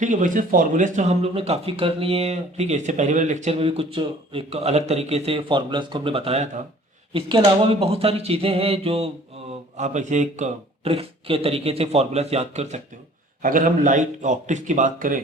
ठीक है, वैसे फार्मूलेस तो हम लोग ने काफ़ी कर लिए हैं। ठीक है, इससे पहले वाले लेक्चर में भी कुछ एक अलग तरीके से फार्मूलाज को हमने बताया था। इसके अलावा भी बहुत सारी चीज़ें हैं जो आप ऐसे एक ट्रिक्स के तरीके से फार्मूलाज याद कर सकते हो। अगर हम लाइट ऑप्टिक्स की बात करें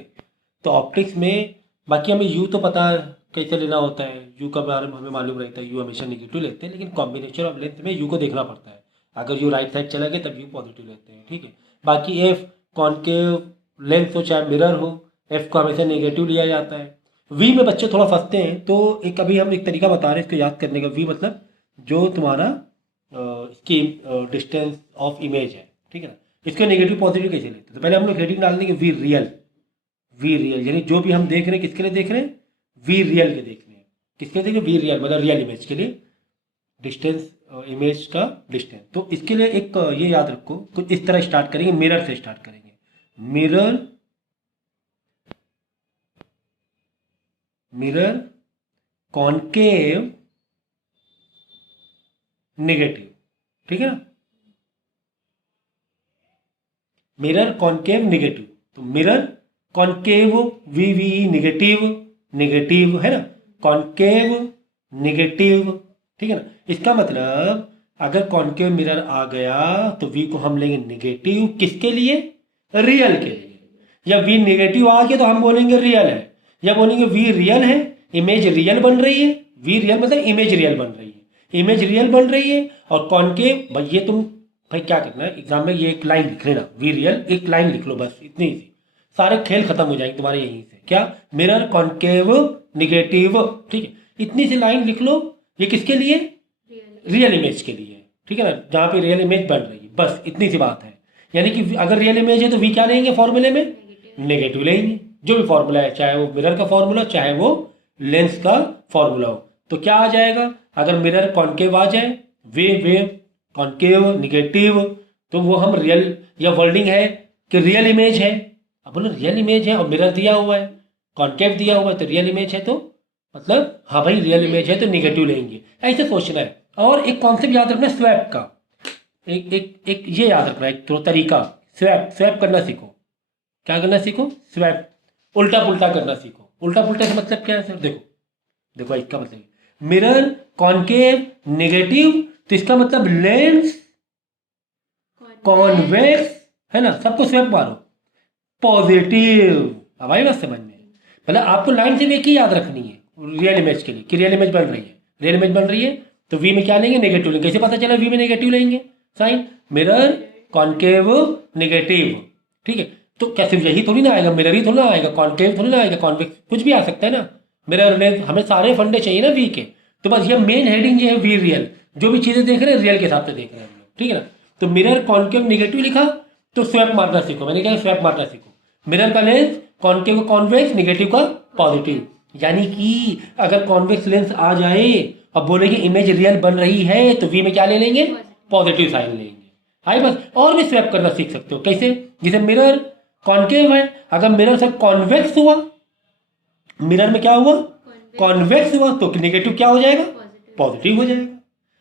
तो ऑप्टिक्स में बाकी हमें यू तो पता है कैसे लेना होता है, यू का बारे में हमें मालूम रहता है, यू हमेशा निगेटिव लेते हैं, लेकिन कॉम्बिनेशन ऑफ लेंथ में यू को देखना पड़ता है। अगर यू राइट साइड चला गया तब यू पॉजिटिव लेते हैं। ठीक है, बाकी एफ कॉन्केव लेंस हो चाहे मिरर हो, एफ को हमेशा नेगेटिव लिया जाता है। वी में बच्चे थोड़ा फंसते हैं, तो एक अभी हम एक तरीका बता रहे हैं इसको याद करने का। वी मतलब जो तुम्हारा इसकी डिस्टेंस ऑफ इमेज है। ठीक है ना, इसको नेगेटिव पॉजिटिव कैसे लेते हैं? तो पहले हम लोग हेडिंग डाल देंगे वी रियल। वी रियल यानी जो भी हम देख रहे हैं किसके लिए देख रहे हैं? वी रियल के देख रहे हैं। किसके लिए देख रहे हैं? वी रियल मतलब रियल इमेज के लिए, डिस्टेंस इमेज का डिस्टेंस। तो इसके लिए एक ये याद रखो, कुछ इस तरह स्टार्ट करेंगे, मिरर से स्टार्ट करेंगे। Mirror, mirror concave negative. ठीक है ना, मिरर कॉनकेव नेगेटिव। तो mirror concave v v negative, negative है ना, कॉनकेव नेगेटिव। ठीक है ना, इसका मतलब अगर कॉनकेव मिरर आ गया तो वी को हम लेंगे नेगेटिव, किसके लिए? रियल के लिए। या वी नेगेटिव आ गया तो हम बोलेंगे रियल है, या बोलेंगे वी रियल है, इमेज रियल बन रही है। वी रियल मतलब इमेज रियल बन रही है, इमेज रियल बन रही है। और कॉनकेव भाई ये तुम भाई क्या करना है एग्जाम में, ये एक लाइन लिख लेना, वी रियल एक लाइन लिख लो बस, इतनी सी सारे खेल खत्म हो जाएंगे तुम्हारे यहीं से। क्या? Mirror concave negative. ठीक है, इतनी सी लाइन लिख लो। ये किसके लिए? रियल इमेज के लिए। ठीक है ना, जहाँ पे रियल इमेज बन रही है, बस इतनी सी बात है। यानी कि अगर रियल इमेज है तो वी क्या लेंगे फॉर्मूले में? नेगेटिव लेंगे। जो भी फॉर्मूला है, चाहे वो मिरर का फॉर्मूला चाहे वो लेंस का फॉर्मूला हो। तो क्या आ जाएगा? अगर मिरर कॉनकेव आ जाए, वे कॉनकेव निगेटिव, तो वो हम रियल, या वर्डिंग है कि रियल इमेज है। अब बोलो रियल इमेज है और मिरर दिया हुआ है, कॉनकेव दिया हुआ है, तो रियल इमेज है, तो मतलब हाँ भाई रियल इमेज है तो निगेटिव लेंगे। ऐसे सोचना है। और एक कॉन्सेप्ट याद रखना स्वैप का, एक एक एक ये याद रखना, एक तो तरीका, स्वैप। स्वैप करना सीखो। क्या करना सीखो? स्वैप, उल्टा पुल्टा करना सीखो। उल्टा पुल्टा का मतलब क्या है सर? देखो देखो इसका मतलब मिरर कॉनकेव नेगेटिव, तो इसका मतलब लेंस कॉन्वेक्स है ना, सबको स्वैप मारो पॉजिटिव। अब आई बात समझ में? मतलब आपको लाइन से भी एक ही याद रखनी है रियल इमेज के लिए कि रियल इमेज बन रही है, रियल इमेज बन रही है तो वी में क्या लेंगे? नेगेटिव लेंगे। कैसे पता चला वी में नेगेटिव लेंगे? Sign mirror concave negative. ठीक है, तो कैसे यही थोड़ी ना आएगा, मिरर ही थोड़ी ना आएगा, कॉनकेव थोड़ी ना आएगा, कॉन्वेक्स कुछ भी आ सकता है ना। मिरर लेंस, हमें सारे फंडे चाहिए ना वी के। तो बस ये मेन हेडिंग जो है वी रियल, जो भी चीजें देख रहे हैं रियल के हिसाब से देख रहे हैं हम लोग। ठीक है ना, तो मिरर कॉनकेव नेगेटिव लिखा तो स्वैप मारना सीखो। मैंने कहा स्वैप मारना सीखो। मिरर का लेंस कॉनकेव का कॉन्वेक्स, नेगेटिव का पॉजिटिव। यानी कि अगर कॉन्वेक्स लेंस आ जाए अब बोले कि इमेज रियल बन रही है तो वी में क्या ले लेंगे? पॉजिटिव साइन लेंगे। हाई बस। और भी स्वैप करना सीख सकते हो। कैसे? जैसे मिरर कॉनकेव है, अगर मिरर से कॉन्वेक्स हुआ, मिरर में क्या हुआ? कॉन्वेक्स हुआ, तो नेगेटिव क्या हो जाएगा? पॉजिटिव हो जाएगा।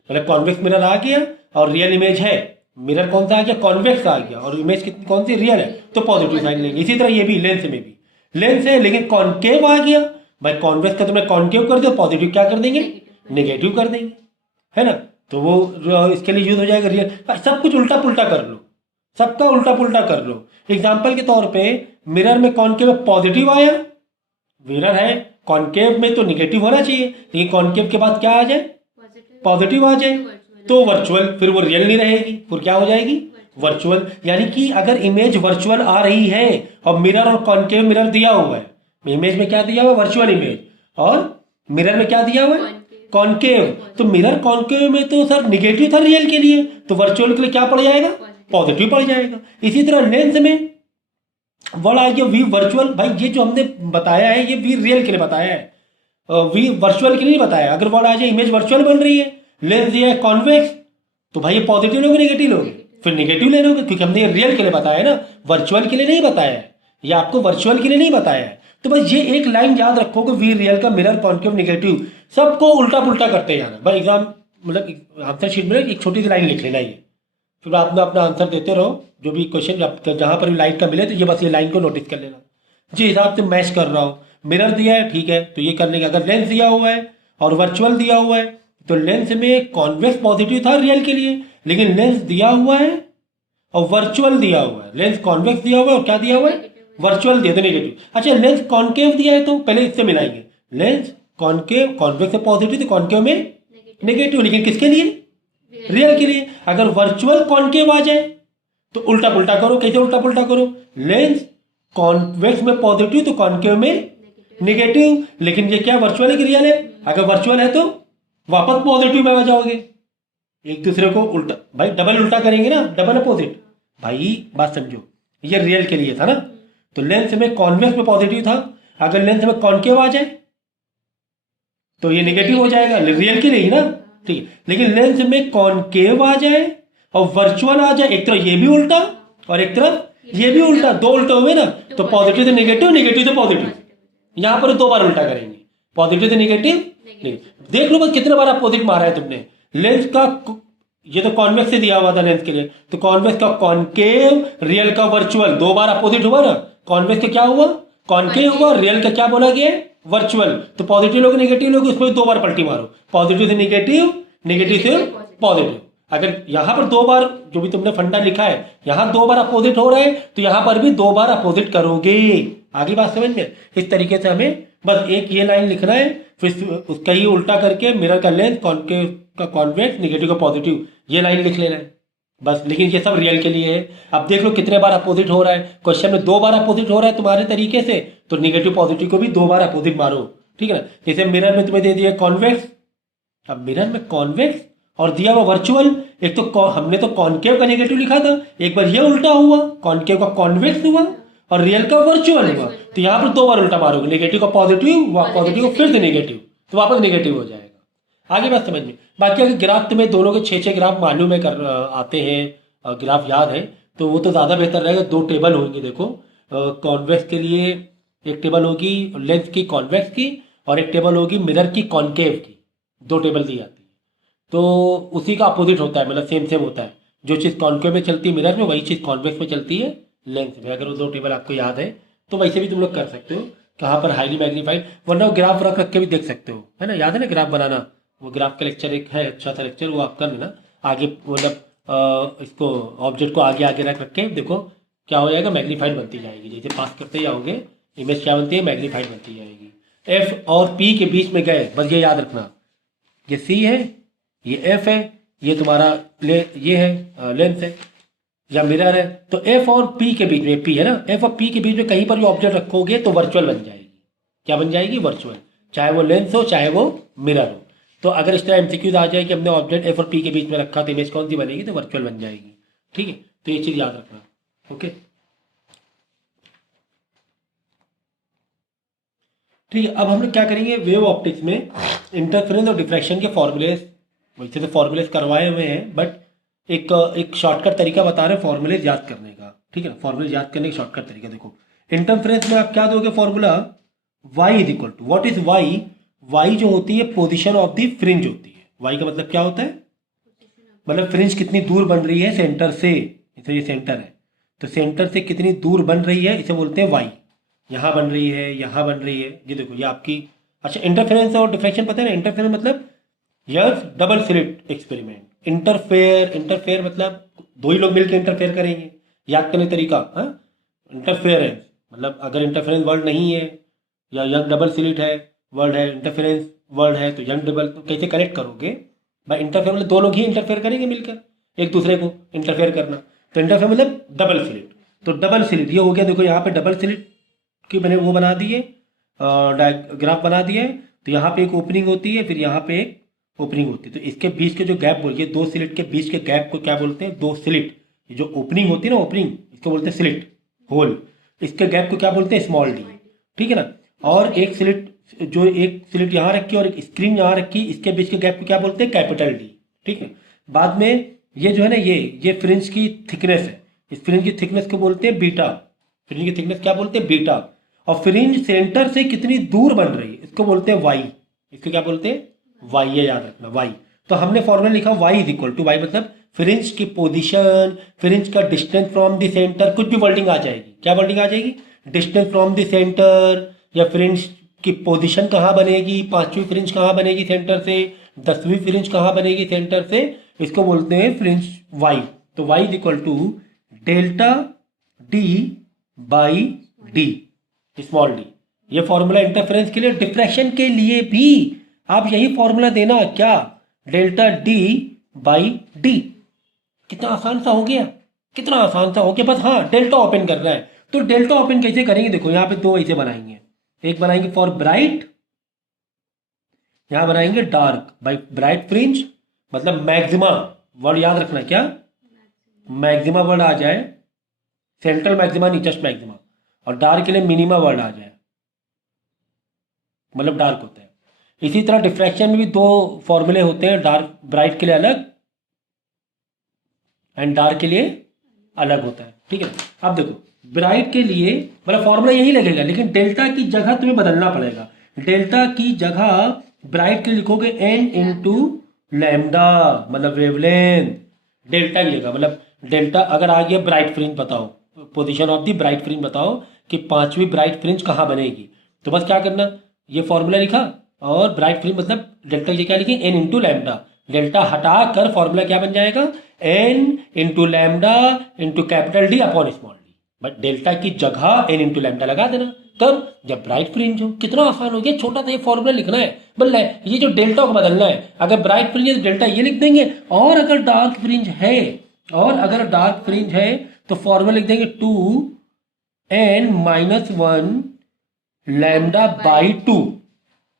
मतलब कॉन्वेक्स मिरर आ गया और रियल इमेज है, मिरर कौन सा आ गया? कॉन्वेक्स आ गया, और इमेज कितनी कौन सी? रियल है, तो पॉजिटिव साइन लेंगे। इसी तरह ये भी लेंस में भी, लेंस है लेकिन कॉनकेव आ गया, भाई कॉन्वेक्स का तुमने कॉनकेव कर दिया, पॉजिटिव क्या कर देंगे? नेगेटिव कर देंगे, है ना। तो वो इसके लिए यूज हो जाएगा रियल। सब कुछ उल्टा पुल्टा कर लो, सबका उल्टा पुल्टा कर लो। एग्जाम्पल के तौर पे मिरर में कॉनकेव पॉजिटिव आया, मिरर है कॉनकेव में तो निगेटिव होना चाहिए, लेकिन कॉनकेव के बाद क्या आ जाए? पॉजिटिव आ जाए, तो वर्चुअल, फिर वो रियल नहीं रहेगी, फिर क्या हो जाएगी? वर्चुअल। यानी कि अगर इमेज वर्चुअल आ रही है और मिरर और कॉनकेव मिरर दिया हुआ है, इमेज में क्या दिया हुआ है? वर्चुअल इमेज, और मिरर में क्या दिया हुआ है? कॉनकेव। तो मिरर कॉनकेव में तो सर निगेटिव था रियल के लिए, तो वर्चुअल के लिए क्या पड़ जाएगा? पॉजिटिव पड़ जाएगा। इसी तरह लेंस में वर्ड आ गया वी वर्चुअल। भाई ये जो हमने बताया है ये वी रियल के लिए बताया है, वी वर्चुअल के लिए नहीं बताया। अगर वर्ड आ जाए इमेज वर्चुअल बन रही है, लेंस दिया है कॉन्वेक्स, तो भाई ये पॉजिटिव लोगे नेगेटिव लोगे? फिर नेगेटिव ले लोगे, क्योंकि हमने ये रियल के लिए बताया है ना, वर्चुअल के लिए नहीं बताया है, ये आपको वर्चुअल के लिए नहीं बताया है। तो बस ये एक लाइन याद रखो कि वी रियल का मिरर कॉन्केव नेगेटिव, सबको उल्टा पुल्टा करते जाना। भाई एग्जाम मतलब आंसर शीट में एक छोटी सी लाइन लिख लेना, ये फिर आप अपना आंसर देते रहो। जो भी क्वेश्चन जहाँ पर भी लाइट का मिले तो ये बस ये लाइन को नोटिस कर लेना। जिस हिसाब से मैच कर रहा हो। मिरर दिया है, ठीक है, तो ये करने का। अगर लेंस दिया हुआ है और वर्चुअल दिया हुआ है, तो लेंस में कॉन्वेक्स पॉजिटिव था रियल के लिए, लेकिन लेंस दिया हुआ है और वर्चुअल दिया हुआ है। लेंस कॉन्वेक्स दिया हुआ है और क्या दिया हुआ है, वर्चुअल दिया, तो नेगेटिव। अच्छा, लेंस कॉन्केव दिया है, तो पहले इससे मिलाएंगे। लेंस कॉन्केव, कॉन्वेक्स में पॉजिटिव तो कॉन्केव में नेगेटिव, लेकिन किसके लिए, रियल के लिए। अगर वर्चुअल कॉन्केव आ जाए तो उल्टा पुल्टा करो। कैसे उल्टा पुल्टा करो, लेंस कॉन्वेक्स में पॉजिटिव तो कॉन्केव में नेगेटिव, लेकिन ये क्या वर्चुअल है कि रियल है। अगर वर्चुअल है तो वापस पॉजिटिव में आ जाओगे। एक दूसरे को उल्टा, भाई डबल उल्टा करेंगे ना, डबल अपोजिट। भाई बात समझो, ये रियल के लिए था ना, तो लेंस में कॉन्वेक्स में पॉजिटिव था, अगर लेंस में कॉन्केव आ जाए तो ये नेगेटिव हो जाएगा, रियल के लिए ही ना, ठीक है। लेकिन लेंस में कॉन्केव आ जाए और वर्चुअल आ जाए, एक तरफ ये भी उल्टा और एक तरफ ये भी उल्टा, दो उल्टे हुए ना, तो पॉजिटिव से नेगेटिव, नेगेटिव से पॉजिटिव। यहां पर दो बार उल्टा करेंगे, पॉजिटिव से नेगेटिव। देख लो बस कितने बार अपोजिट मारा है तुमने। लेंस का, ये तो कॉन्वेक्स से दिया हुआ था लेंस के लिए, तो कॉन्वेक्स का कॉन्केव, रियल का वर्चुअल, दो बार अपोजिट हुआ ना। कॉन्वेक्स का क्या हुआ, कॉन्केव हुआ, रियल का क्या बोला गया, वर्चुअल। तो पॉजिटिव लोग नेगेटिव लोग, उसमें दो बार पलटी मारो, पॉजिटिव से नेगेटिव, नेगेटिव से पॉजिटिव। अगर यहां पर दो बार, जो भी तुमने फंडा लिखा है, यहां दो बार अपोजिट हो रहा है, तो यहां पर भी दो बार अपोजिट करोगे। आगे बात समझ में। इस तरीके से हमें बस एक ये लाइन लिखना है, फिर उसका ही उल्टा करके मिरर का लेंस, कॉन्केव का कॉन्वेक्स, नेगेटिव का पॉजिटिव, ये लाइन लिख लेना है बस। लेकिन ये सब रियल के लिए है। अब देख लो कितने बार अपोजिट हो रहा है। क्वेश्चन में दो बार अपोजिट हो रहा है तुम्हारे तरीके से, तो नेगेटिव पॉजिटिव को भी दो बार अपोजिट मारो, ठीक है ना। जैसे मिरर में तुम्हें दे दिया कॉन्वेक्स, अब मिरर में कॉन्वेक्स और दिया हुआ वर्चुअल। एक तो हमने तो कॉन्केव का नेगेटिव लिखा था, एक बार ये उल्टा हुआ, कॉन्केव का कॉन्वेक्स हुआ और रियल का वर्चुअल हुआ, तो यहाँ पर दो बार उल्टा मारोगे, नेगेटिव का पॉजिटिव, पॉजिटिव को फिर से नेगेटिव, तो वापस नेगेटिव हो जाएगा। आगे बात समझ में। बाकी अगर ग्राफ तुम्हें दोनों के 6-6 ग्राफ मालूम है, कर आते हैं, ग्राफ याद है, तो वो तो ज़्यादा बेहतर रहेगा। दो टेबल होंगी, देखो कॉन्वेक्स के लिए एक टेबल होगी लेंस की कॉन्वेक्स की, और एक टेबल होगी मिरर की कॉन्केव की। दो टेबल दी जाती है, तो उसी का अपोजिट होता है, मतलब सेम सेम होता है। जो चीज़ कॉन्केव में चलती है मिरर में, वही चीज़ कॉन्वेक्स में चलती है लेंस में। अगर वो दो टेबल आपको याद है तो वैसे भी तुम लोग कर सकते हो, कहाँ पर हाईली मैग्नीफाइड, वरना ग्राफ रख रख के भी देख सकते हो, है ना। याद है ना ग्राफ बनाना, वो ग्राफ का लेक्चर एक है, अच्छा सा लेक्चर, वो आप कर लेना आगे। मतलब इसको ऑब्जेक्ट को आगे आगे रख रख के देखो क्या हो जाएगा, मैग्नीफाइड बनती जाएगी। जैसे पास करते जाओगे इमेज क्या बनती है, मैग्नीफाइड बनती जाएगी। एफ और पी के बीच में गए, बस ये याद रखना, ये सी है, ये एफ है, ये तुम्हारा ये है लेंस है या मिरर है। तो एफ और पी के बीच में, पी है ना, एफ और पी के बीच में कहीं पर भी ऑब्जेक्ट रखोगे तो वर्चुअल बन जाएगी। क्या बन जाएगी, वर्चुअल, चाहे वो लेंस हो चाहे वो मिरर हो। तो अगर इस तरह एमसीक्यूज आ जाए कि हमने ऑब्जेक्ट एफ और पी के बीच में रखा तो इमेज कौन सी बनेगी, तो वर्चुअल बन जाएगी, ठीक है। तो ये चीज़ याद रखना, ओके, ठीक है। अब हम लोग क्या करेंगे, वेव ऑप्टिक्स में इंटरफेरेंस और डिफ्रैक्शन के फॉर्मूले, वैसे तो फॉर्मूलेज करवाए हुए हैं, बट एक शॉर्टकट तरीका बता रहे हैं फॉर्मूलेज याद करने का, ठीक है ना। फॉर्मूलेज याद करने का शॉर्टकट तरीका देखो, इंटरफेरेंस में आप क्या दोगे formula, y is equal to, what is y, y जो होती है पोजीशन ऑफ द फ्रिंज होती है। y का मतलब क्या होता है, मतलब फ्रिंज कितनी दूर बन रही है सेंटर से, इसे ये सेंटर है, तो सेंटर से कितनी दूर बन रही है इसे बोलते हैं y। यहाँ बन रही है, यहाँ बन रही है, ये देखो ये आपकी। अच्छा, इंटरफेरेंस और डिफ्रैक्शन पता है ना, इंटरफेरेंस मतलब yes double slit experiment. Interfere मतलब दो ही लोग मिलकर इंटरफेयर करेंगे, याद करने तरीका, हाँ। इंटरफेरेंस मतलब अगर इंटरफेरेंस वर्ड नहीं है या यंग डबल स्लिट है वर्ड है, इंटरफेरेंस वर्ड है, तो यंग डबल, तो कैसे कनेक्ट करोगे भाई। इंटरफेयर मतलब दो लोग ही इंटरफेयर करेंगे मिलकर एक दूसरे को इंटरफेयर करना, तो इंटरफेयर मतलब डबल स्लिट। तो डबल स्लिट ये हो गया, देखो यहाँ पे डबल स्लिट की मैंने वो बना दिए, ग्राफ बना दिए। तो यहाँ पे एक ओपनिंग होती है, फिर यहाँ पे एक ओपनिंग होती है, तो इसके बीच के जो गैप बोलिए, दो स्लिट के बीच के गैप को क्या बोलते हैं, दो स्लिट। ये जो ओपनिंग होती है ना, ओपनिंग, इसको बोलते हैं स्लिट होल, इसके गैप को क्या बोलते हैं, स्मॉल डी, ठीक है ना। और एक स्लिट, जो एक स्लिट यहाँ रखी और एक स्क्रीन यहाँ रखी, इसके बीच के गैप को क्या बोलते हैं, कैपिटल डी, ठीक है। बाद में ये जो है ना, ये फ्रिंज की थिकनेस है, इस फ्रिंज की थिकनेस को बोलते हैं बीटा, फ्रिंज की थिकनेस क्या बोलते हैं, बीटा। और फ्रिंज सेंटर से कितनी दूर बन रही है इसको बोलते हैं वाई, इसको क्या बोलते हैं, वाई, ये याद रखना वाई। तो हमने फॉर्मूला लिखा y is equal to, y मतलब फ्रिंज की पोजीशन, फ्रिंज का डिस्टेंस फ्रॉम द सेंटर, कुछ भी वर्डिंग आ जाएगी, क्या वर्डिंग आ जाएगी, डिस्टेंस फ्रॉम द सेंटर, या फ्रिंज की पोजीशन कहाँ बनेगी, 5वीं फ्रिंज कहाँ बनेगी सेंटर से, 10वीं फ्रिंज कहाँ बनेगी सेंटर से, इसको बोलते हैं फ्रिंज वाई। तो y is equal to delta d by d, small d. ये फॉर्मूला इंटरफेरेंस के लिए, डिफ्रैक्शन के लिए भी आप यही फॉर्मूला देना, क्या, डेल्टा डी बाई डी। कितना आसान सा हो गया, कितना आसान सा हो गया। बस हाँ, डेल्टा ओपन करना है। तो डेल्टा ओपन कैसे करेंगे, देखो यहाँ पे दो ऐसे बनाएंगे, एक बनाएंगे फॉर ब्राइट, यहां बनाएंगे डार्क। बाई ब्राइट फ्रिंज मतलब मैक्सिमा, वर्ड याद रखना, क्या मैक्सिमा वर्ड आ जाए, सेंट्रल मैक्सिमा नहीं, जस्ट मैक्सिमा। और डार्क के लिए मिनिमा वर्ड आ जाए, मतलब डार्क होता है। इसी तरह डिफ्रैक्शन में भी दो फॉर्मूले होते हैं, डार्क ब्राइट के लिए अलग एंड डार्क के लिए अलग होता है, ठीक है। अब देखो ब्राइट के लिए मतलब फॉर्मूला यही लगेगा, लेकिन डेल्टा की जगह तुम्हें बदलना पड़ेगा। डेल्टा की जगह ब्राइट के लिए लिखोगे n इंटू लैम्डा, मतलब वेवलेंथ। डेल्टा की जगह मतलब डेल्टा, अगर आ गया ब्राइट फ्रिंज बताओ, position of the bright fringe बताओ कि 5वीं ब्राइट फ्रिंज कहाँ बनेगी, तो बस क्या करना, ये फॉर्मूला लिखा और ब्राइट फ्रिंज मतलब डेल्टा की क्या लिखी, n इंटू लैम्डा। डेल्टा हटा कर फॉर्मूला क्या बन जाएगा, n into lambda into capital D upon small D. But delta की जगह n इंटू लैम्डा लगा देना, तब जब ब्राइट फ्रिंज हो। कितना आसान हो गया, छोटा सा ये फॉर्मूला लिखना है, बल्ले ये जो डेल्टा को बदलना है। अगर ब्राइट फ्रिंज है तो डेल्टा ये लिख देंगे, और अगर डार्क फ्रिंज है, और अगर डार्क फ्रिंज है तो फॉर्मूला लिख देंगे 2n माइनस 1 लैम्डा बाई 2,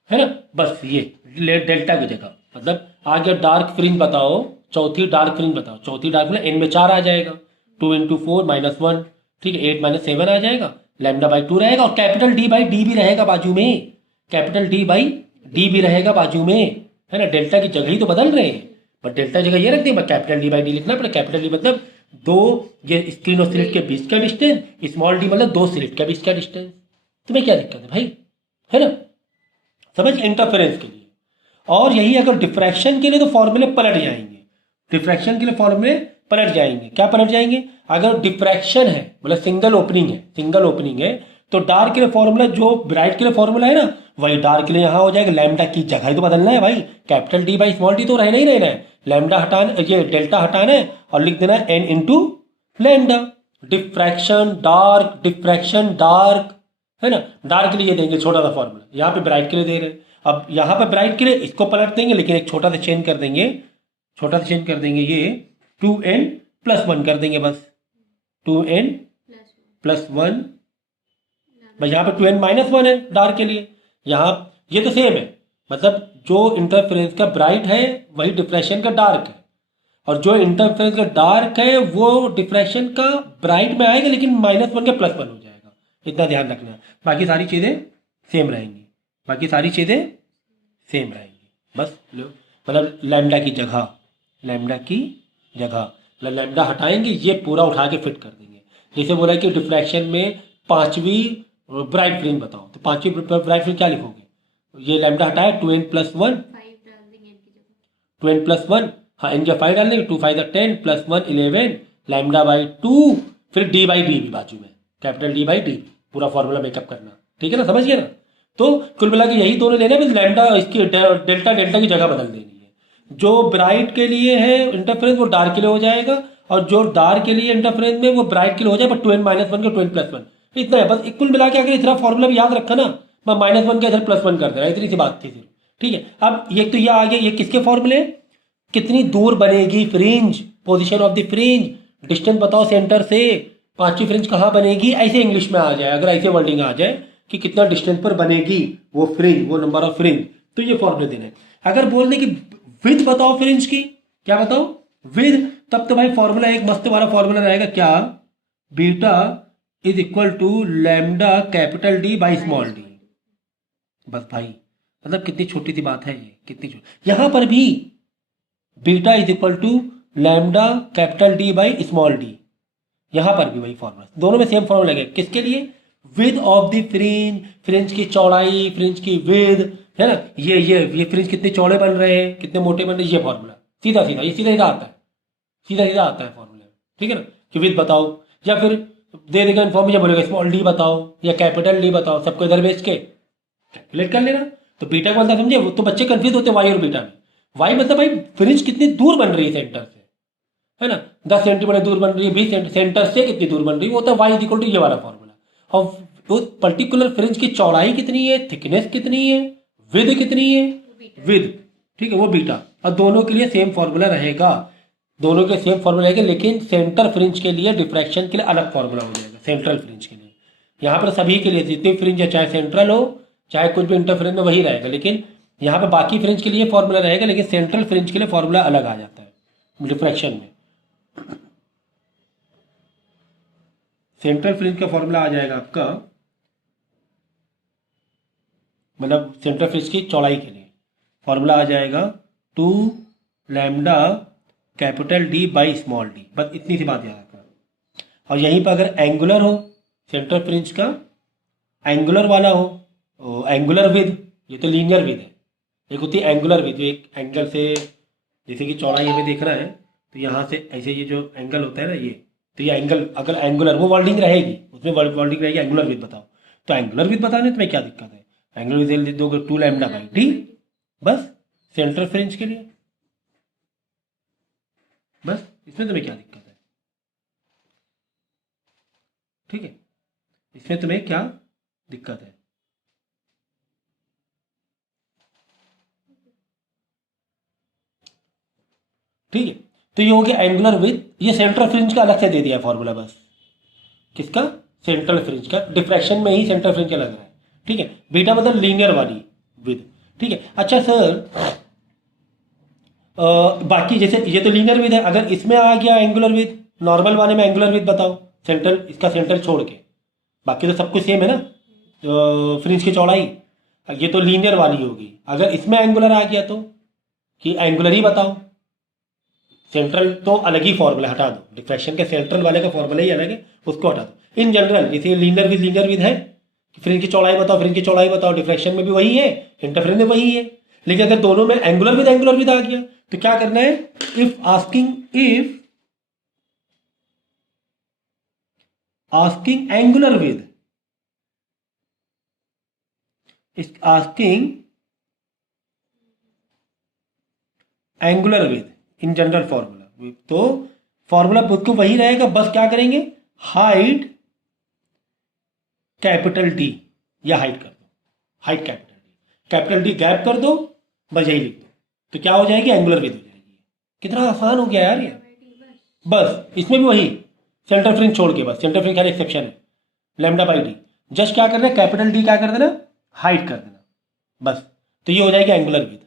है ना। बस ये डेल्टा की जगह, मतलब आ गया डार्क फ्रिंज बताओ, चौथी डार्क फ्रिंज बताओ, चौथी डार्क फ्रिंज n में 4 आ जाएगा, 2 इंटू 4 माइनस 1, ठीक है, 8 माइनस 7 आ जाएगा, लैम्डा बाई 2 रहेगा, और कैपिटल डी बाई डी भी रहेगा बाजू में, कैपिटल डी बाई डी भी रहेगा बाजू में, है ना। डेल्टा की जगह ही तो बदल रहे हैं, बट डेल्टा जगह ये रख दें, कैपिटल डी बाई डी लिखना पड़े। कैपिटल डी मतलब दो ये स्क्रीन और स्लिट के बीच का डिस्टेंस, स्मॉल डी मतलब दो स्लिट के बीच का डिस्टेंस। तुम्हें क्या दिक्कत है भाई, है ना, समझ, इंटरफेरेंस के लिए। और यही अगर डिफ्रैक्शन के लिए तो फॉर्मूले पलट जाएंगे, डिफ्रैक्शन के लिए फॉर्मूले पलट जाएंगे। क्या पलट जाएंगे, अगर डिफ्रैक्शन है मतलब सिंगल ओपनिंग है, सिंगल ओपनिंग है, तो डार्क के लिए फॉर्मूला जो ब्राइट के लिए फॉर्मूला है ना, वही डार्क के लिए यहाँ हो जाएगा। लैम्डा की जगह ही तो बदलना है भाई, capital D by small D तो रहना ही रहना है, लैम्डा हटाना, ये डेल्टा हटाना है और लिख देना है n into lambda. Diffraction dark, diffraction dark, है ना। डार्क के लिए देंगे छोटा सा फॉर्मूला, यहाँ पे ब्राइट के लिए दे रहे हैं। अब यहाँ पे ब्राइट के लिए इसको पलट देंगे, लेकिन एक छोटा सा चेंज कर देंगे, छोटा सा चेंज कर देंगे, ये 2n प्लस 1 कर देंगे, बस 2n प्लस 1। भाई यहाँ पे 2n माइनस 1 है डार्क के लिए, यहाँ ये तो सेम है, मतलब जो इंटरफेरेंस का ब्राइट है वही डिफ्रैक्शन का डार्क है, और जो इंटरफेरेंस का डार्क है वो डिफ्रैक्शन का ब्राइट में आएगा, लेकिन -1 के +1 हो जाएगा। इतना ध्यान रखना, बाकी सारी चीज़ें सेम रहेंगी, बाकी सारी चीज़ें सेम रहेंगी। बस लो, मतलब लैम्डा की जगह, लैम्डा की जगह लैम्डा हटाएंगे, ये पूरा उठा के फिट कर देंगे। जैसे बोला कि डिफ्रैक्शन में 5वीं ब्राइट फ्रिंज बताओ, तो 5वीं ब्राइट फ्रिंज क्या लिखोगे, ये लैम्डा हटाया 2n प्लस 1, 2n प्लस 1, हाँ n का 5 डाल देंगे, 2 5 10 प्लस 1 11 लैम्डा बाई 2, फिर d बाई डी भी बाजू में, कैपिटल डी बाई डी, पूरा फॉर्मूला मेकअप करना, ठीक है ना, समझ गए ना। तो कुल मिला के यही दोनों लेने, बस लैम्डा इसकी डेल्टा की जगह बदल देनी है। जो ब्राइट के लिए है इंटरफेरेंस वो डार्क के लिए हो जाएगा, और जो डार्क के लिए इंटरफेरेंस में वो ब्राइट के लिए हो जाएगा, 2n माइनस 1 का 2n प्लस 1, इतना है बस। कुल मिला के अगर इतना फॉर्मूला भी याद रखा ना, मैं -1 के इधर +1 कर दे रहा, इतनी सी बात थी सिर्फ, ठीक है। अब ये तो ये आ गया, ये किसके फॉर्मूले, कितनी दूर बनेगी fringe, position of the fringe, distance बताओ सेंटर से, 5वीं फ्रिंज कहाँ बनेगी, ऐसे इंग्लिश में आ जाए, अगर ऐसे वर्डिंग आ जाए कि कितना डिस्टेंस पर बनेगी वो फ्रिंज, वो नंबर ऑफ फ्रिंज, तो ये फॉर्मूले देने। अगर बोल दे कि विड्थ बताओ फ्रिंज की, क्या बताओ, विड्थ, तब तो भाई फॉर्मूला एक मस्त वाला फॉर्मूला रहेगा, क्या, beta is equal to lambda capital D by small d. बस भाई, मतलब कितनी छोटी सी बात है ये, कितनी छोटी। यहां पर भी beta is equal to lambda capital D by small d, यहां पर भी वही फॉर्मूला, दोनों में सेम फॉर्मूला लगेगा। किसके लिए, with of the fringe, fringe की चौड़ाई, फ्रिंज की विद, है ना, ये फ्रिंज कितने चौड़े बन रहे हैं, कितने मोटे बन रहे हैं, ये फॉर्मूला सीधा सीधा, ये सीधा सीधा आता है, सीधा सीधा आता है फॉर्मूला, ठीक है ना, कि विद बताओ, या फिर तो दे देगा इन्फॉर्मेशन, बोलेगा स्मॉल डी बताओ या कैपिटल डी बताओ, सबको इधर भेज के कैलकुलेट कर लेना। तो बीटा का मतलब समझे, वो तो बच्चे कंफ्यूज होते हैं वाई और बीटा में। वाई मतलब भाई फ्रिंज कितनी दूर बन रही है सेंटर से, है ना, 10 सेंटीमीटर दूर बन रही है, 20 सेंटर से कितनी दूर बन रही है, वो होता है वाई इक्वल टू ये वाला फॉर्मूला। और वो पर्टिकुलर फ्रिंज की चौड़ाई कितनी है, थिकनेस कितनी है, विद कितनी है, विद, ठीक है, वो बीटा। और दोनों के लिए सेम फॉर्मूला रहेगा, दोनों के सेम फॉर्मूला रहेगा, लेकिन सेंटर फ्रिंज के लिए डिफ्रैक्शन के लिए अलग फॉर्मूला हो जाएगा सेंट्रल फ्रिंज के लिए। यहाँ पर सभी के लिए जितने फ्रिंज है, चाहे सेंट्रल हो चाहे कुछ भी इंटरफ्रिंज में, वही रहेगा, लेकिन यहाँ पे बाकी फ्रिंज के लिए फॉर्मूला रहेगा, लेकिन सेंट्रल फ्रिंज के लिए फॉर्मूला अलग आ जाता है डिफ्रैक्शन में। सेंट्रल फ्रिंज का फॉर्मूला आ जाएगा आपका, मतलब सेंट्रल फ्रिंज की चौड़ाई के लिए फॉर्मूला आ जाएगा 2 lambda capital D by small d, बस इतनी सी बात याद रखना। और यहीं पर अगर एंगुलर हो सेंट्रल फ्रिंज का, एंगुलर वाला हो, एंगुलर विद, ये तो लीनियर विद है, एक होती है एंगुलर विद, जो एक एंगल से, जैसे कि चौड़ाई हमें देखना है तो यहाँ से ऐसे ये जो एंगल होता है ना ये, तो ये एंगल अगर एंगुलर, वो वर्डिंग रहेगी उसमें, वर्डिंग रहेगी एंगुलर विद बताओ। तो एंगुलर विद बताने तुम्हें क्या दिक्कत है, एंगुलर विद दोगे 2 लैम्डा बाई डी, बस सेंट्रल फ्रिंज के लिए, बस इसमें तुम्हें क्या दिक्कत है, ठीक है, इसमें तुम्हें क्या दिक्कत है। ठीक है, तो ये हो गया एंगुलर विद, ये सेंट्रल फ्रिंज का अलग से दे दिया फॉर्मूला, बस किसका, सेंट्रल फ्रिंज का, डिफ्रैक्शन में ही सेंट्रल फ्रिंज का लग रहा है, ठीक है। बीटा मतलब लीनियर वाली विद, ठीक है। अच्छा सर बाकी जैसे ये तो लीनियर विद है, अगर इसमें आ गया एंगुलर विद, नॉर्मल वाले में एंगुलर विद बताओ, सेंट्रल, इसका सेंट्रल छोड़ के, बाकी तो सब कुछ सेम है ना, तो फ्रिंज की चौड़ाई, ये तो लीनियर वाली होगी। अगर इसमें एंगुलर आ गया तो कि एंगुलर ही बताओ, सेंट्रल तो अलग ही फॉर्मूला, हटा दो, डिफ्रैक्शन के सेंट्रल वाले का फॉर्मूला ही अलग है, उसको हटा दो। इन जनरल जैसे लीनियर विद है, फ्रिंज की चौड़ाई बताओ, फ्रिंज की चौड़ाई बताओ, डिफ्रैक्शन में भी वही है, इंटरफ्रेंस में वही है, लेकिन अगर दोनों में एंगुलर विद आ गया तो क्या करना है, if asking angular with, asking angular with in general formula, तो फॉर्मूला खुद को वही रहेगा, बस क्या करेंगे, हाइट कैपिटल डी, या हाइट कर दो, हाइट कैपिटल डी गैप कर दो, बस यही लिख दो, तो क्या हो जाएगी, एंगुलर विद हो जाएगी। कितना आसान हो गया यार ये, बस इसमें भी वही सेंटर फ्रिंज छोड़ के, बस सेंटर फ्रिंज खाली एक्सेप्शन है, लैम्डा बाई डी, जस्ट क्या करना है, कैपिटल डी क्या कर देना, हाइट कर देना, बस, तो ये हो जाएगा एंगुलर विद।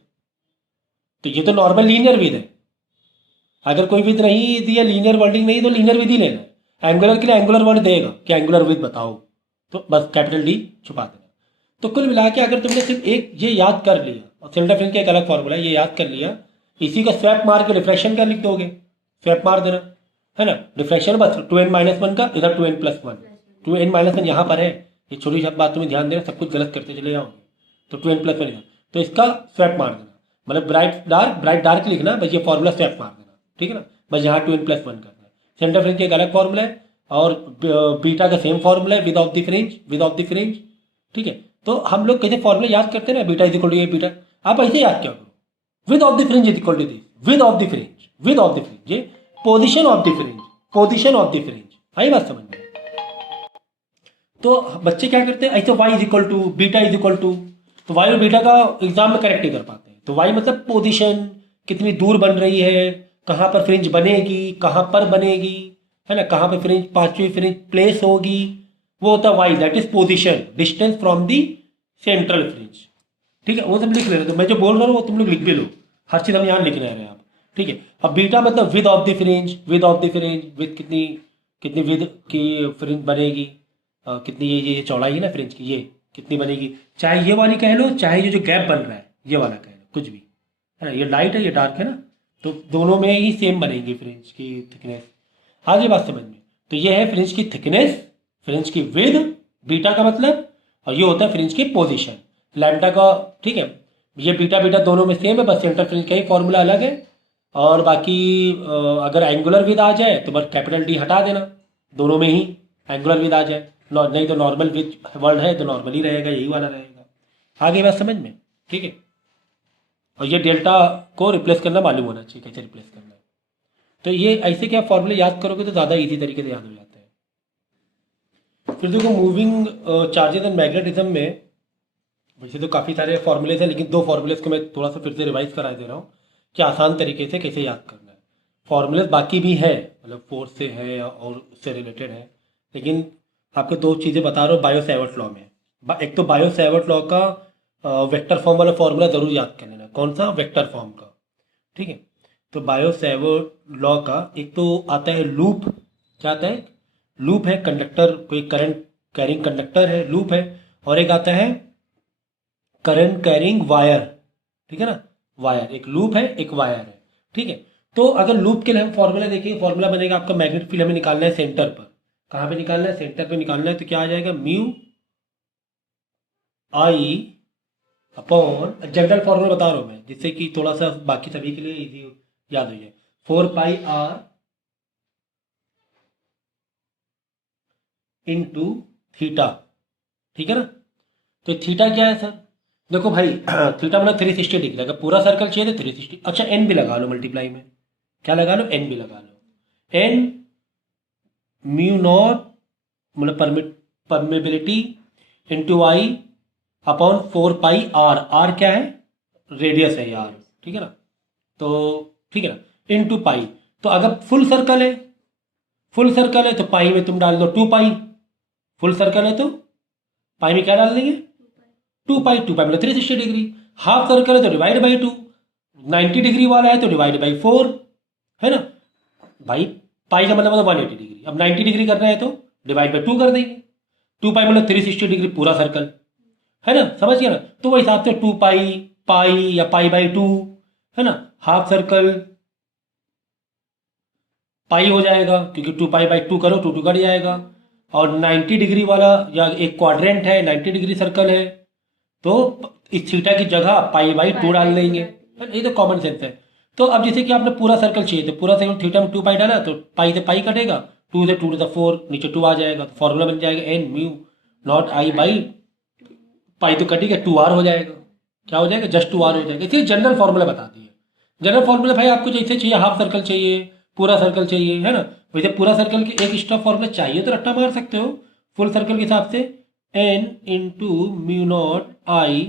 तो ये तो नॉर्मल लीनियर विद है, अगर कोई विद नहीं दिया, लीनियर वर्डिंग नहीं, तो लीनियर विद ही लेना, एंगुलर के लिए एंगुलर वर्ड देगा कि एंगुलर विद बताओ, तो बस कैपिटल डी छुपा देना। तो कुल मिला के अगर तुमने सिर्फ एक ये याद कर लिया, और सेंटर फ्रिंज का एक अलग फॉर्मूला है, ये याद कर लिया, इसी का स्वैप मार के डिफ्रैक्शन का लिख दोगे, स्वैप मार देना, है ना, डिफ्रैक्शन बस 2n-1 का, इधर 2n+1, 2n-1 यहाँ पर है, ये छोटी सी बात तुम्हें ध्यान देना, सब कुछ गलत करते चले जाओगे, तो 2n+1 इधर, तो इसका स्वैप मार देना, मतलब ब्राइट डार्क लिखना, बस ये फॉर्मूला स्वैप मार देना, ठीक है ना, बस यहाँ 2n+1 करना है। सेंटर फ्रिंज का एक अलग फॉर्मूला है, और बीटा का सेम फॉर्मूला है, विद ऑफ द फ्रिंज, ठीक है। तो हम लोग कैसे फॉर्मूला याद करते हैं ना, बीटा इज इक्वल टू ये बीटा, आप ऐसे याद क्या करो, width of the fringe is equal to this, width of the fringe, ये पोजीशन ऑफ द फ्रिंज, आई बात समझ में। तो बच्चे क्या करते हैं, ऐसे y is equal to, beta is equal to, तो वाई और बीटा का एग्जाम में करेक्ट नहीं कर पाते हैं, तो वाई मतलब पोजीशन, कितनी दूर बन रही है, कहाँ पर फ्रिंज बनेगी, कहाँ पर बनेगी, है ना, कहाँ पे फ्रिंज, पांचवी फ्रिंज प्लेस होगी, वो होता है y, that is position, distance from the central fringe, ठीक है, वो सब लिख लेना, तो मैं जो बोल रहा हूँ वो तुम लोग लिख भी लो, हर चीज़ हम यहाँ लिख रहे हैं आप, ठीक है। अब बीटा मतलब with of the fringe, with कितनी विद की फ्रिंज बनेगी, कितनी ये चौड़ाई है ना फ्रिंज की, ये कितनी बनेगी, चाहे ये वाली कह लो, चाहे ये जो गैप बन रहा है ये वाला कह लो, कुछ भी, है ना, ये लाइट है ये डार्क है ना, तो दोनों में ही सेम बनेगी फ्रिंज की थिकनेस। आगे बात समझ में, तो ये है फ्रिंज की थिकनेस, फ्रिंज की विद, बीटा का मतलब, और ये होता है फ्रिंज की पोजीशन, लैम्डा का, ठीक है। ये बीटा दोनों में सेम है, बस सेंटर फ्रिंज का ही फॉर्मूला अलग है, और बाकी अगर एंगुलर विद आ जाए तो बस कैपिटल डी हटा देना दोनों में ही, एंगुलर विद आ जाए, नहीं तो नॉर्मल विद वर्ड है तो नॉर्मल ही रहेगा, यही वाला रहेगा। आगे बात समझ में, ठीक है। और ये डेल्टा को रिप्लेस करना मालूम होना चाहिए, कैसे रिप्लेस करना है। तो ये ऐसे क्या फॉर्मूले याद करोगे तो ज़्यादा इजी तरीके से याद हो जाते हैं। फिर देखो मूविंग चार्जेस एंड मैग्नेटिज्म में वैसे तो काफ़ी सारे फॉर्मूलेज हैं, लेकिन 2 फॉर्मूलेज को मैं थोड़ा सा फिर से रिवाइज करा दे रहा हूँ कि आसान तरीके से कैसे याद करना है। फॉर्मूलेज बाकी भी है, मतलब फोर्स से है और उससे रिलेटेड है, लेकिन आपको 2 चीज़ें बता रहा हूँ बायो सेवर्ट लॉ में। एक तो बायो सेवर्ट लॉ का वेक्टर फॉर्म वाला फॉर्मूला ज़रूर याद कर लेना। कौन सा? वेक्टर फॉर्म का, ठीक है। तो बायो सेवर्ट लॉ का एक तो आता है लूप, क्या आता है? लूप है, कंडक्टर कोई करंट कैरिंग कंडक्टर है, लूप है। और एक आता है करंट कैरिंग वायर, ठीक है ना, वायर। एक लूप है, एक वायर है, ठीक है। तो अगर लूप के लिए हम फॉर्मूला देखें, फॉर्मूला बनेगा आपका मैग्नेटिक फील्ड हमें निकालना है सेंटर पर। कहाँ पे निकालना है? सेंटर पे निकालना है। तो क्या आ जाएगा? म्यू आई अपॉन, जनरल फॉर्मूला बता रहा हूँ मैं जिससे कि थोड़ा सा बाकी सभी के लिए इजी याद हो जाए, 4πr इंटू थीटा, ठीक है ना। तो थीटा क्या है सर? देखो भाई थीटा मतलब 360 डिग्री। अगर पूरा सर्कल चाहिए तो 360, अच्छा एन भी लगा लो मल्टीप्लाई में, क्या लगा लो? एन भी लगा लो। एन म्यू नॉट मतलब permeability into I upon 4πr। R क्या है? रेडियस है यार, ठीक है ना। तो ठीक है ना, इंटू पाई। तो अगर फुल सर्कल है, फुल सर्कल है तो पाई में तुम डाल दो 2π। फुल सर्कल है तो पाई में क्या डाल देंगे? 2π। 2π मतलब 360 डिग्री। हाफ सर्कल है तो डिवाइड बाई 2। 90 डिग्री वाला है तो डिवाइड बाई 4, है ना भाई। पाई का मतलब 180 डिग्री। अब 90 डिग्री करना है तो डिवाइड बाई 2 कर देंगे। 2π मतलब 360 डिग्री पूरा सर्कल, है ना, समझ गया ना। तो वो हिसाब से 2π पाई या पाई बाई 2, है ना। हाफ सर्कल पाई हो जाएगा क्योंकि 2π/2 करो 2 कट जाएगा। और 90 डिग्री वाला या एक क्वाड्रेंट है, 90 डिग्री सर्कल है, तो इस थीटा की जगह π/2 डाल देंगे। ये तो कॉमन सेंस है। तो अब जैसे कि आपने पूरा सर्कल चाहिए तो पूरा सर्कल थीटा में 2π डाला तो पाई से पाई कटेगा, 2 से 2 to the 4 नीचे 2 आ जाएगा। तो फॉर्मूला बन जाएगा n mu naught I by pi तो कटेगा 2r हो जाएगा। क्या हो जाएगा? जस्ट 2r हो जाएगा। इसलिए जनरल फॉर्मूला बताती है। जनरल फॉर्मूला भाई आपको जैसे चाहिए, हाफ सर्कल चाहिए, पूरा सर्कल चाहिए, है ना। वैसे पूरा सर्कल के एक एक्स्ट्रा फॉर्मूला चाहिए तो रट्टा मार सकते हो। फुल सर्कल के हिसाब से एन इंटू म्यू नॉट आई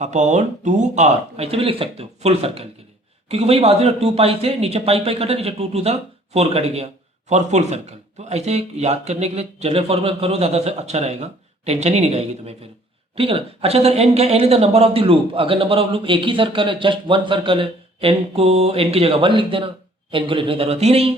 अपॉन 2r ऐसे भी लिख सकते हो फुल सर्कल के लिए, क्योंकि वही बात है 2π से नीचे पाई कटा, नीचे 2 to the 4 कट गया फॉर फुल सर्कल। तो ऐसे याद करने के लिए जनरल फॉर्मूला करो, ज़्यादा अच्छा रहेगा, टेंशन ही नहीं रहेगी तुम्हें फिर, ठीक है ना। अच्छा सर एन क्या? N is the number of the loop. अगर नंबर ऑफ लूप एक ही सर्कल है, जस्ट वन सर्कल है, एन की जगह 1 लिख देना। एन को लिखने की जरूरत ही नहीं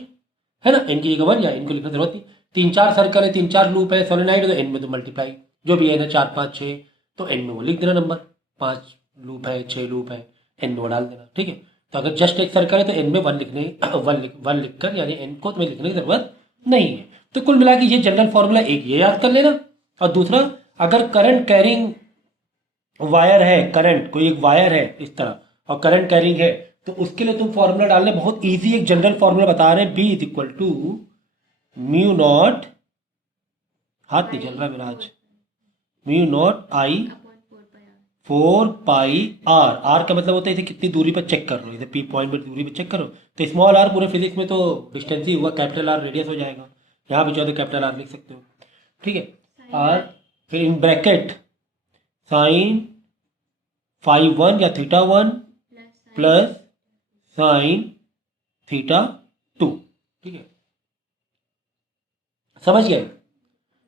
है ना, एन की जगह 1 या एन को लिखने की जरूरत नहीं। 3-4 सर्कल है, 3-4 लूप है, सोलेनॉइड तो एन में तो मल्टीप्लाई जो भी है ना 4-5-6, तो एन में वो लिख देना नंबर। 5 लूप है, 6 लूप है, एन में वो डाल देना, ठीक है। तो अगर जस्ट एक सर्कल है तो एन में 1 लिखने 1 लिखकर यानी एन को तुम्हें लिखने की जरूरत नहीं है। तो कुल मिला के ये जनरल फॉर्मूला एक ये याद कर लेना। और दूसरा, अगर करंट कैरिंग वायर है, करंट कोई एक वायर है इस तरह और करंट कैरिंग है, तो उसके लिए तुम फॉर्मूला डालने बहुत इजी एक जनरल फॉर्मूला बता रहे हैं, B is equal to mu naught, हाथ नहीं चल रहा मेरा आज, mu naught I 4πr। Are का मतलब होता है इसे कितनी दूरी पर चेक कर लो, इसे पी पॉइंट पर दूरी पर चेक करो। तो स्मॉल आर पूरे फिजिक्स में तो डिस्टेंस ही हुआ, कैपिटल आर रेडियस हो जाएगा। यहाँ भी चाहो तो कैपिटल आर लिख सकते हो, ठीक है। आर फिर इन ब्रैकेट साइन फाई 1 या थीटा 1 प्लस साइन थीटा 2, ठीक है, समझ गए।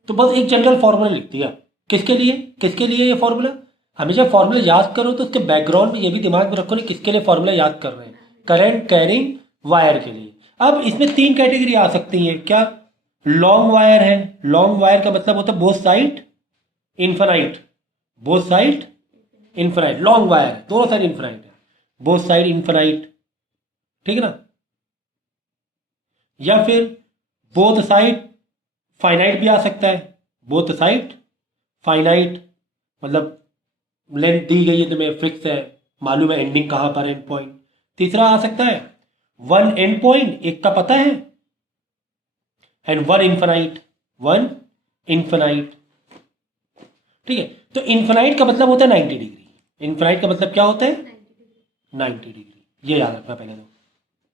तो बस एक जनरल फॉर्मूला लिख दिया। किसके लिए? किसके लिए ये फॉर्मूला? हमेशा फॉर्मूला याद करो तो उसके बैकग्राउंड में ये भी दिमाग में रखो ना किसके लिए फॉर्मूला याद कर रहे हैं, करंट कैरिंग वायर के लिए। अब इसमें 3 कैटेगरी आ सकती हैं। क्या? लॉन्ग वायर है, लॉन्ग वायर का मतलब होता है both side infinite, both side infinite, long wire दोनों साइड इन्फिनाइट है, बोथ साइड इन्फिनाइट, ठीक है ना। या फिर बोथ साइड फाइनाइट भी आ सकता है, बोथ साइड फाइनाइट मतलब लेंथ दी गई है तुम्हें, फिक्स है, मालूम है एंडिंग कहाँ पर, एंड पॉइंट। तीसरा आ सकता है वन एंड पॉइंट, एक का पता है, एंड वन इन्फिनाइट, 1 इन्फिनाइट। ठीक है, तो इन्फिनाइट का मतलब होता है 90 डिग्री। इन्फिनाइट का मतलब क्या होता है? 90 डिग्री। ये याद रखना पहले तो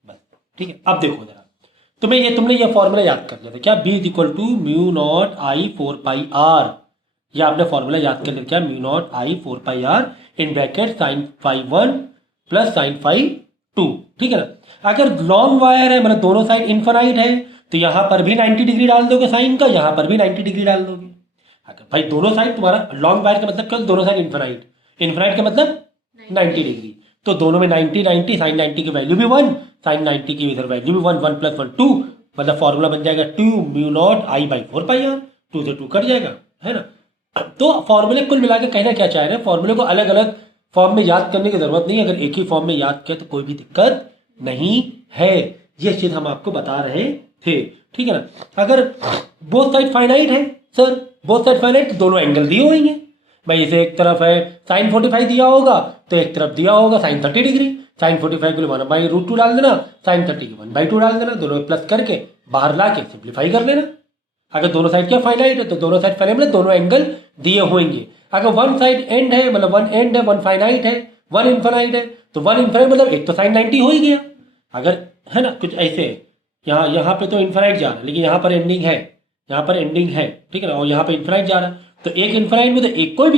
बस। ठीक है, अब देखो जरा, तुमने ये फॉर्मूला याद कर लिया था क्या? B equal to mu naught I 4πr। ये आपने फॉर्मूला याद कर लिया क्या? Mu naught I 4πr in bracket sine phi 1 plus sine phi 2। ठीक है ना। अगर लॉन्ग वायर है, मतलब दोनों साइड इन्फिनाइट है, तो यहां पर भी 90 डिग्री डाल दोगे साइन का, यहां पर भी 90 डिग्री डाल दोगे। अगर भाई दोनों साइड तुम्हारा लॉन्ग वायर का मतलब क्या? दोनों साइड इन्फिनाइट, इन्फिनाइट का मतलब 90 डिग्री, तो दोनों में 90 90, साइन 90 की वैल्यू भी 1, साइन 90 की इधर वैल्यू भी 1, 1 प्लस 1 2, मतलब फॉर्मूला बन जाएगा 2 mu naught I by 4πr। 2 से 2 कट जाएगा, है ना। तो फॉर्मूले कुल मिला के कहना क्या चाह रहे हैं, फॉर्मूले को अलग अलग फॉर्म में याद करने की जरूरत नहीं है। अगर एक ही फॉर्म में याद किया तो कोई भी दिक्कत नहीं है। ये चीज हम आपको बता रहे थे। ठीक है ना। अगर बोथ साइड फाइनाइट है सर, बोथ साइड फाइनाइट, तो दोनों एंगल दिए हुए हैं भाई। इसे एक तरफ है साइन 45 दिया होगा, तो एक तरफ दिया होगा साइन 30 डिग्री। साइन 45 के लिए 1/√2 डाल देना, साइन 30 के 1/2 डाल देना, दोनों प्लस करके बाहर ला के सिंप्लीफाई कर लेना। अगर दोनों साइड क्या फाइनाइट है, तो दोनों साइड फाइनाइट मतलब दोनों एंगल दिए होंगे। अगर वन साइड एंड है, मतलब वन एंड है, वन फाइनाइट है, वन इनफाइनाइट है, तो वन इनफाइनाइट मतलब एक तो साइन 90 हो ही गया। अगर है ना कुछ ऐसे, यहाँ पे तो इनफाइनाइट जा रहा है, लेकिन यहाँ पर एंडिंग है, यहाँ पर एंडिंग है। ठीक है ना, और यहाँ पे इनफाइनाइट जा रहा है, तो एक इनफाइनाइट में तो एक कोई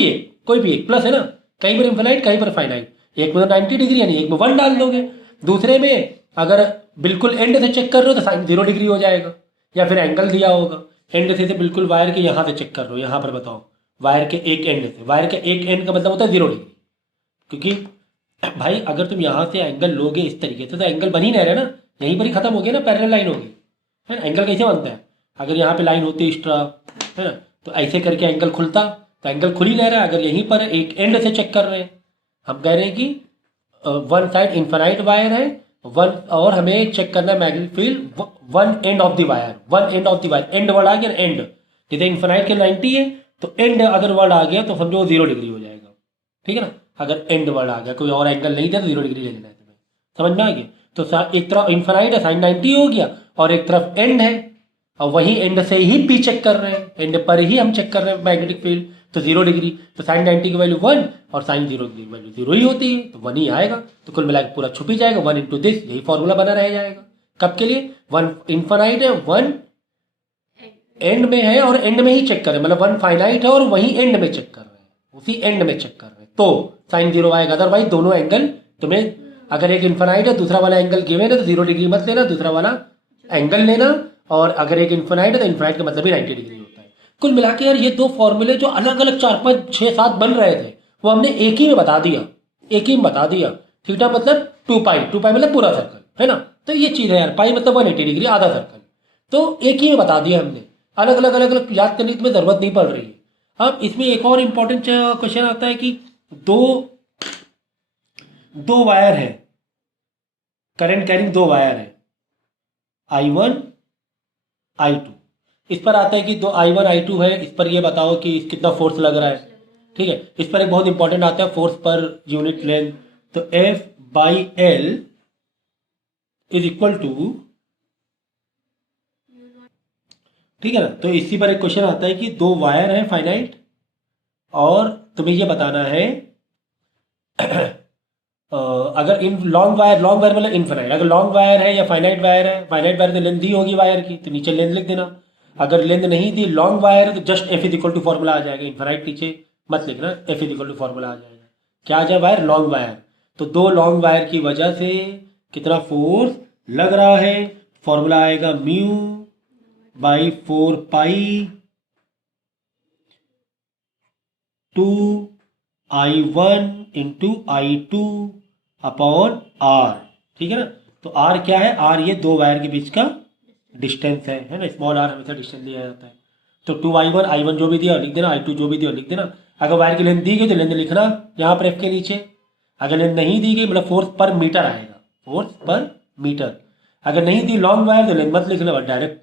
भी एक प्लस है ना, कहीं पर इनफाइनाइट कहीं पर फाइनाइट। एक में तो 90 डिग्री यानी एक में 1 डाल दोगे, दूसरे में अगर बिल्कुल एंड से चेक कर रहे हो तो साइन 0 डिग्री हो जाएगा, या फिर एंगल दिया होगा एंड से बिल्कुल वायर के यहाँ से चेक कर रहे हो, यहाँ पर बताओ वायर के एक एंड से, वायर के एक एंड का मतलब होता है 0 डिग्री। क्योंकि भाई अगर तुम यहाँ से एंगल लोगे इस तरीके से तो एंगल बन ही नहीं रहा ना, यहीं पर ही खत्म हो गया ना, पैरेलल लाइन होगी, है ना। एंगल कैसे बनता है? अगर यहाँ पे लाइन होती एक्स्ट्रा, है ना, तो ऐसे करके एंगल खुलता, तो एंगल खुल ही नहीं रहा। अगर यहीं पर एक एंड से चेक कर रहे हैं, हम कह रहे हैं कि वन साइड इन्फिनाइट वायर है, वन, और हमें चेक करना है magnetic field one end of the wire, one end of the wire. End word आ गया, एंड जैसे इन्फिनाइट के 90 है, तो एंड अगर वर्ड आ गया तो समझो 0 डिग्री हो जाएगा। ठीक है ना। अगर एंड वर्ड आ गया, कोई और एंगल नहीं था, तो 0 डिग्री ले लेना है तुम्हें, समझ में आ गया। तो एक तरफ इन्फिनाइट है, साइन 90 हो गया, और एक तरफ एंड है, और वही एंड से ही पी चेक कर रहे हैं, एंड पर ही हम चेक कर रहे हैं मैग्नेटिक फील्ड, तो 0 डिग्री, तो साइन 90 की वैल्यू 1 और साइन 0 की वैल्यू 0 ही होती है, तो 1 ही आएगा। तो कुल मिलाकर पूरा छुप ही जाएगा, 1 इंटू दिस, यही फॉर्मूला बना रह जाएगा। कब के लिए? 1 इन्फिनाइट है, 1 एंड में है, और एंड में ही चेक कर रहे हैं, मतलब 1 फाइनाइट है और वही एंड में चेक कर रहे हैं, उसी एंड में चेक कर रहे हैं, तो साइन 0 आएगा। अदरवाइज दोनों एंगल तुम्हें, अगर एक इन्फिनाइट है दूसरा वाला एंगल गिवन है तो 0 डिग्री मत लेना, दूसरा वाला एंगल लेना। और अगर एक इन्फिनाइट है तो इन्फिनाइट का मतलब भी 90 डिग्री होता है। कुल मिला के यार ये दो फॉर्मूले जो अलग अलग 4 5 6 7 बन रहे थे, वो हमने एक ही में बता दिया, एक ही में बता दिया। थीटा मतलब 2π, 2π मतलब पूरा सर्कल, है ना। तो ये चीज़ है यार, पाई मतलब 180 डिग्री, आधा सर्कल, तो एक ही में बता दिया हमने। अलग अलग याद करने की तुम्हें ज़रूरत नहीं पड़ रही है। अब इसमें एक और इम्पोर्टेंट क्वेश्चन आता है कि दो वायर है, करंट कैरिंग 2 वायर है, I1 I2। इस पर आता है कि दो I1 I2 है, इस पर ये बताओ कि कितना फोर्स लग रहा है। ठीक है, इस पर एक बहुत इंपॉर्टेंट आता है फोर्स पर यूनिट लेंथ, तो F/L इज इक्वल टू, ठीक है ना। तो इसी पर एक क्वेश्चन आता है कि 2 वायर है फाइनाइट, और तुम्हें ये बताना है अगर इन लॉन्ग वायर मतलब इनफाइनाइट, अगर लॉन्ग वायर है या फाइनाइट वायर है, फाइनाइट वायर तो लेंथ दी होगी वायर की, तो नीचे लेंथ लिख देना। अगर लेंथ नहीं दी, लॉन्ग वायर है, तो just F is equal to formula आ जाएगा, इनफाइनाइट नीचे मत लिखना, F is equal to formula आ जाएगा। क्या आ जाए? Wire, long wire. तो 2 लॉन्ग वायर की वजह से कितना फोर्स लग रहा है, फॉर्मूला आएगा mu by 4π 2I1 into I2 upon R। ठीक है ना। तो R क्या है? R ये 2 वायर के बीच का डिस्टेंस है ना, स्मॉल r हमेशा डिस्टेंस दिया जाता है। तो 2I1 जो भी दिया लिख देना, I2 जो भी दिया लिख देना। अगर वायर की लेंथ दी गई तो लेंथ लिखना यहाँ पर F के नीचे। अगर लेंथ नहीं दी गई मतलब फोर्स पर मीटर आएगा, फोर्स पर मीटर। अगर नहीं दी लॉन्ग वायर तो लेंथ मत लिखना, डायरेक्ट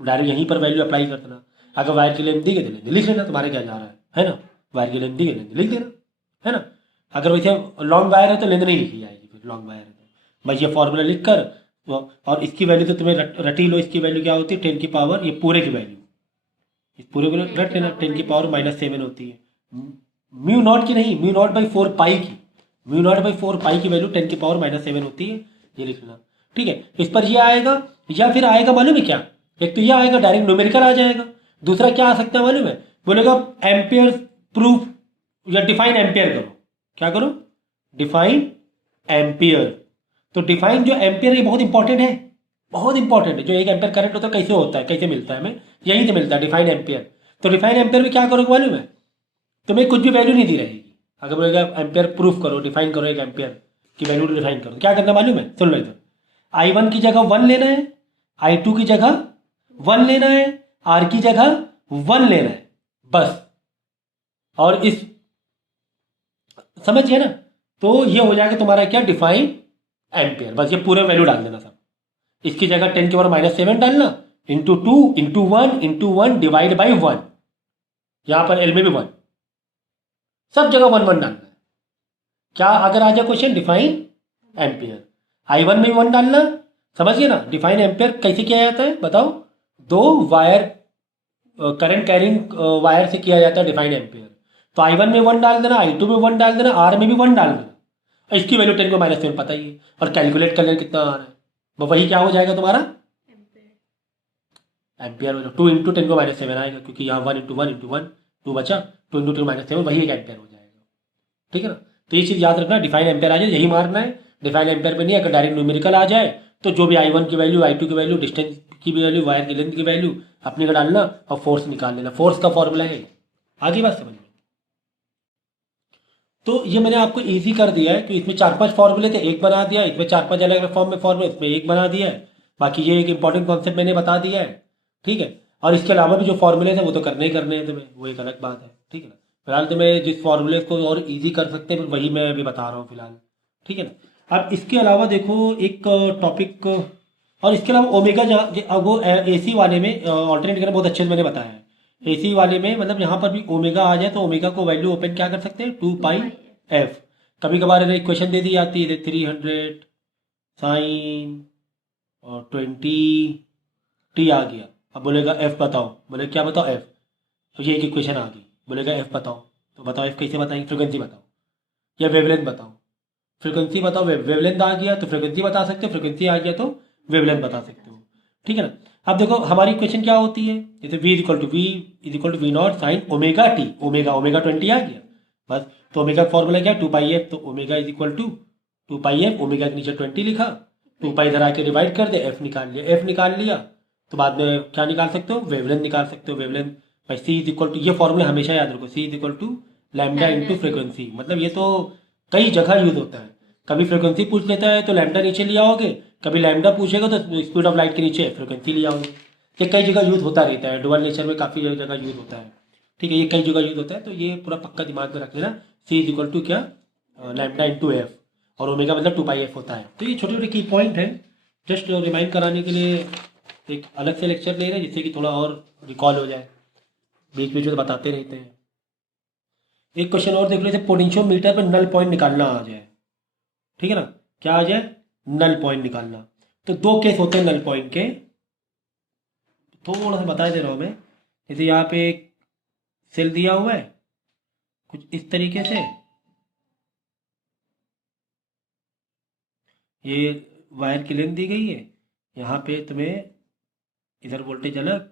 यहीं पर वैल्यू अप्लाई कर देना। अगर वायर की लेंथ दी गई तो लेंथ लिख लेना, तुम्हारे क्या जा रहा है ना। वायर की लेंथ दी गई, लेंथ लिख देना, है ना। अगर वैसे लॉन्ग वायर है तो लेंथ नहीं लिखी जाएगी, फिर लॉन्ग वायर है तो बस ये फॉर्मूला लिख कर, और इसकी वैल्यू तो तुम्हें रटी लो, इसकी वैल्यू क्या होती है 10 की पावर, ये पूरे की वैल्यू इस पूरे को रट लेना, 10⁻⁻7 होती है। म्यू नॉट की नहीं, म्यू नॉट बाई 4 पाई की, म्यू नॉट बाई 4 पाई की वैल्यू 10⁻⁻7 होती है, ये लिख लेना। ठीक है, इस पर ये आएगा, या फिर आएगा मालूम है क्या, एक तो ये आएगा डायरेक्ट न्यूमेरिकल आ जाएगा, दूसरा क्या आ सकता है मालूम है, बोलेगा एम्पियर प्रूफ या डिफाइन एम्पियर करो। क्या करो, डिफाइन एम्पियर। तो डिफाइन जो एम्पियर, ये बहुत इंपॉर्टेंट है, बहुत इंपॉर्टेंट है। जो एक एम्पियर करंट होता है कैसे होता है, कैसे मिलता है हमें, यहीं से मिलता है डिफाइन एम्पियर। तो डिफाइन एम्पियर में क्या करोगे मालूम है, तुम्हें कुछ भी वैल्यू नहीं दी रहेगी। अगर बोलेगा एम्पियर प्रूफ करो, डिफाइन करो, एक एम्पियर की वैल्यू डिफाइन करो, क्या करना मालूम है, सुन लो इधर। I1 की जगह 1 लेना है, I2 की जगह 1 लेना है, R की जगह 1 लेना है, बस। और इस समझ गए ना, तो ये हो जाएगा तुम्हारा क्या, डिफाइन एम्पियर। बस ये पूरे वैल्यू डाल देना सब। इसकी जगह 10⁻⁻7 डालना, इंटू 2 इंटू 1 डिवाइड बाई 1, यहां पर एल में भी 1, सब जगह 1 1 डालना है। क्या अगर आ जाए क्वेश्चन, डिफाइन एम्पियर। I1 में 1 डालना, समझिए ना। डिफाइन एम्पियर कैसे किया जाता है बताओ, दो वायर करंट कैरिंग वायर से किया जाता है डिफाइन एम्पियर। तो I1 में 1 डाल देना, I2 में 1 डाल देना, R में भी 1 डाल देना। इसकी वैल्यू 10⁻7 पता ही है, और कैलकुलेट कर लेना कितना आ रहा है, वही क्या हो जाएगा तुम्हारा एम्पियर। 2 इंटू 10⁻7 आएगा, क्योंकि यहाँ 1 इंटू 1 इंटू 1 2 बचा, 2 इंटू 10⁻7 वही एक एम्पियर हो जाएगा। ठीक है ना, तो ये चीज़ याद रखना, डिफाइन एम्पियर आ जाए यही मारना है। डिफाइन एम्पियर पे नहीं, अगर डायरेक्ट न्यूमेरिकल आ जाए तो जो भी I1 की वैल्यू, I2 की वैल्यू, डिस्टेंस की भी वैल्यू, वायर की लेंथ की वैल्यू अपने का डालना, और फोर्स निकाल लेना। फोर्स का फॉर्मूला है, आगे बात समझ में। तो ये मैंने आपको इजी कर दिया है कि इसमें 4 5 फॉर्मूले थे, एक बना दिया, इसमें 4 5 अलग अलग फॉर्म में फॉर्मूले, इसमें एक बना दिया है। बाकी ये एक इंपॉर्टेंट कॉन्सेप्ट मैंने बता दिया है। ठीक है, और इसके अलावा भी जो फॉर्मूले थे वो तो करने ही करने हैं तुम्हें, वो एक अलग बात है। ठीक है ना, फिलहाल तुम्हें जिस फॉर्मूले को और ईजी कर सकते हैं वही मैं अभी बता रहा हूँ फिलहाल। ठीक है ना, अब इसके अलावा देखो एक टॉपिक, और इसके अलावा ओमेगा, जहाँ वो AC वाले में ऑल्टरनेट करना बहुत अच्छे से मैंने बताया है। AC वाले में मतलब यहाँ पर भी ओमेगा आ जाए तो ओमेगा को वैल्यू ओपन क्या कर सकते हैं, 2πf। कभी कभार इक्वेशन दे दी जाती है 300 साइन और 20t आ गया, अब बोलेगा f बताओ, बोले क्या बताओ f, तो ये एक इक्वेशन आ गई, बोलेगा f बताओ, तो बताओ f कैसे बताएंगे, फ्रिक्वेंसी बताओ या वेवलेंथ बताओ। फ्रिक्वेंसी बताओ, वेवलेंथ आ गया तो फ्रिक्वेंसी बता सकते हो, फ्रिक्वेंसी आ गया तो वेवलेंथ बता सकते हो। ठीक है ना, अब देखो हमारी इक्वेशन क्या होती है, जैसे v is equal to v naught sine omega t, omega 20 आ गया बस। तो ओमेगा फॉर्मूला क्या है, 2πf, तो omega is equal to 2πf, omega के नीचे 20 लिखा, 2π इधर आके डिवाइड कर दे, f निकाल लिया, f निकाल लिया तो बाद में क्या निकाल सकते हो, वेवलेंथ निकाल सकते हो। वेवलेंथ भाई c इज इक्वल टू, ये फॉर्मूला हमेशा याद रखो, c is equal to lambda into frequency. मतलब ये तो कई जगह यूज होता है, कभी फ्रिक्वेंसी पूछ लेता है तो लैम्डा नीचे लिया होगे, कभी लैम्डा पूछेगा तो स्पीड ऑफ लाइट के नीचे फ्रिक्वेंसी लिया होगे। ये कई जगह यूज होता रहता है, डुअल नेचर में काफ़ी जगह यूज होता है। ठीक है, ये कई जगह यूज होता है, तो ये पूरा पक्का दिमाग में रख लेना, c इज इक्वल टू क्या, लैम्डा इंटू एफ, और ओमेगा मतलब 2πf होता है। तो ये छोटे छोटे की पॉइंट है, जस्ट रिमाइंड कराने के लिए एक अलग से लेक्चर ले रहे हैं, जिससे कि थोड़ा और रिकॉल हो जाए, बीच बीच में बताते रहते हैं। एक क्वेश्चन और देख लो, जैसे पोटेंशियोमीटर पर नल पॉइंट निकालना आ जाए। ठीक है ना, क्या आ जाए, नल पॉइंट निकालना। तो दो केस होते हैं नल पॉइंट के, थोड़ा सा बता दे रहा हूँ मैं। जैसे यहाँ पे एक सेल दिया हुआ है कुछ इस तरीके से, ये वायर की लेंथ दी गई है, यहाँ पे तुम्हें इधर वोल्टेज अलग,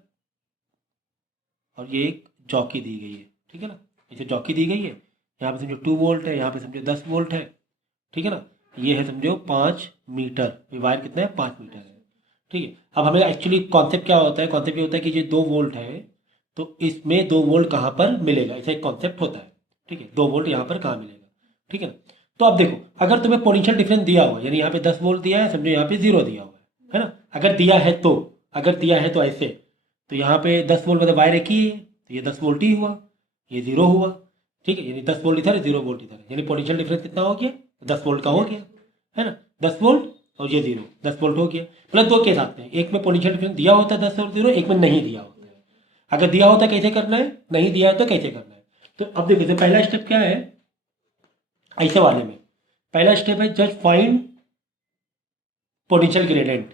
और ये एक जॉकी दी गई है। ठीक है ना, इसे जॉकी दी गई है, यहाँ पे समझो 2 वोल्ट है, यहाँ पे समझो 10 वोल्ट है। ठीक है ना, ये है समझो 5 मीटर, ये वायर कितना है, 5 मीटर है। ठीक है, अब हमें एक्चुअली कॉन्सेप्ट क्या होता है, कॉन्सेप्ट ये होता है कि ये 2 वोल्ट है तो इसमें 2 वोल्ट कहाँ पर मिलेगा, ऐसा एक कॉन्सेप्ट होता है। ठीक है, 2 वोल्ट यहाँ पर कहाँ मिलेगा। ठीक है ना, तो अब देखो अगर तुम्हें पोटेंशियल डिफरेंस दिया हुआ है, यानी यहाँ पे 10 वोल्ट दिया है, समझो यहाँ पे 0 दिया हुआ है ना। अगर दिया है तो, अगर दिया है तो ऐसे, तो यहाँ पे 10 वोल्ट मतलब वायर एक ही है, तो ये 10 वोल्ट ही हुआ, ये 0 हुआ। ठीक है, यानी 10 वोल्ट इधर, 0 वोल्ट इधर, यानी पोटेंशियल डिफरेंस कितना हो गया, 10 वोल्ट का हो गया, है ना। 10 वोल्ट और ये 0, 10 वोल्ट हो गया। मतलब दो केस आते हैं, एक में पोटेंशियल डिफरेंस दिया होता है 10 और 0, एक में नहीं दिया होता है। अगर दिया होता है कैसे करना है, नहीं दिया है तो कैसे करना है। तो अब देखिए पहला स्टेप क्या है, ऐसे वाले में पहला स्टेप है जस्ट फाइंड पोटेंशियल ग्रेडियंट।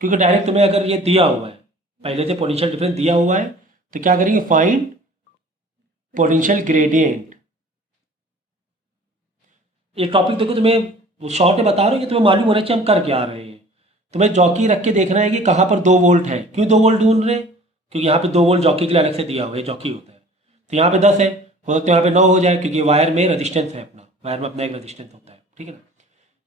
क्योंकि डायरेक्ट तुम्हें अगर ये दिया हुआ है, पहले से पोटेंशियल डिफरेंस दिया हुआ है, तो क्या करेंगे, फाइंड पोटेंशियल ग्रेडियंट। ये टॉपिक देखो तुम्हें शॉर्ट में बता रहा हूँ कि तुम्हें मालूम होना चाहिए हम कर क्या रहे हैं। तुम्हें जॉकी रख के देखना है कि कहाँ पर 2 वोल्ट है। क्यों 2 वोल्ट ढूंढ रहे हैं, क्योंकि यहाँ पे 2 वोल्ट जॉकी के लिए अलग से दिया हुआ है, जॉकी होता है। तो यहाँ पे 10 है, हो सकता है यहाँ पे 9 हो जाए, क्योंकि वायर में रजिस्टेंस है, अपना वायर में अपना एक रजिस्टेंस होता है, ठीक है ना।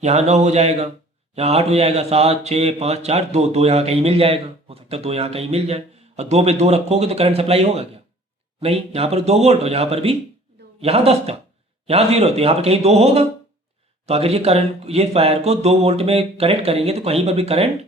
यहाँ 9 हो जाएगा, यहाँ 8 हो जाएगा, 7 6 5 4 2, 2 यहाँ कहीं मिल जाएगा, हो सकता है 2 यहाँ कहीं मिल जाए। और 2 पे 2 रखोगे तो करंट सप्लाई होगा क्या, नहीं। यहाँ पर 2 वोल्ट और यहाँ पर भी, यहाँ 10 था, यहाँ 0, तो यहाँ पर कहीं 2 होगा। तो अगर ये करंट, ये वायर को 2 वोल्ट में कनेक्ट करेंगे तो कहीं पर भी करंट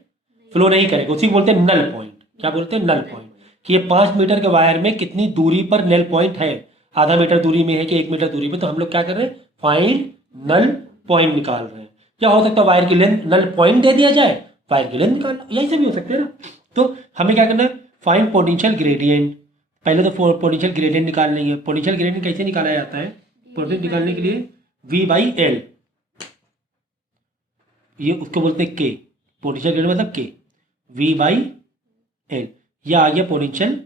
फ्लो नहीं करेगा, उसी को बोलते हैं नल पॉइंट। क्या बोलते हैं, नल पॉइंट। कि ये 5 मीटर के वायर में कितनी दूरी पर नल पॉइंट है, आधा मीटर दूरी में है कि 1 मीटर दूरी पे। तो हम लोग क्या कर रहे हैं, फाइंड नल पॉइंट निकाल रहे हैं। क्या हो सकता है, वायर की लेंथ, नल पॉइंट दे दिया जाए, वायर की लेंथ निकाल, यही से भी हो सकते हैं ना। तो हमें क्या करना है, फाइंड पोटेंशियल ग्रेडियंट। पहले तो पोटेंशियल ग्रेडियंट निकाल लेंगे। पोटेंशियल ग्रेडियंट कैसे निकाला जाता है, पोटेंशियल निकालने के लिए V/L, ये उसको बोलते हैं के, पोटेंशियल ग्रेडियंट मतलब के, V/L, यह आ गया पोटेंशियल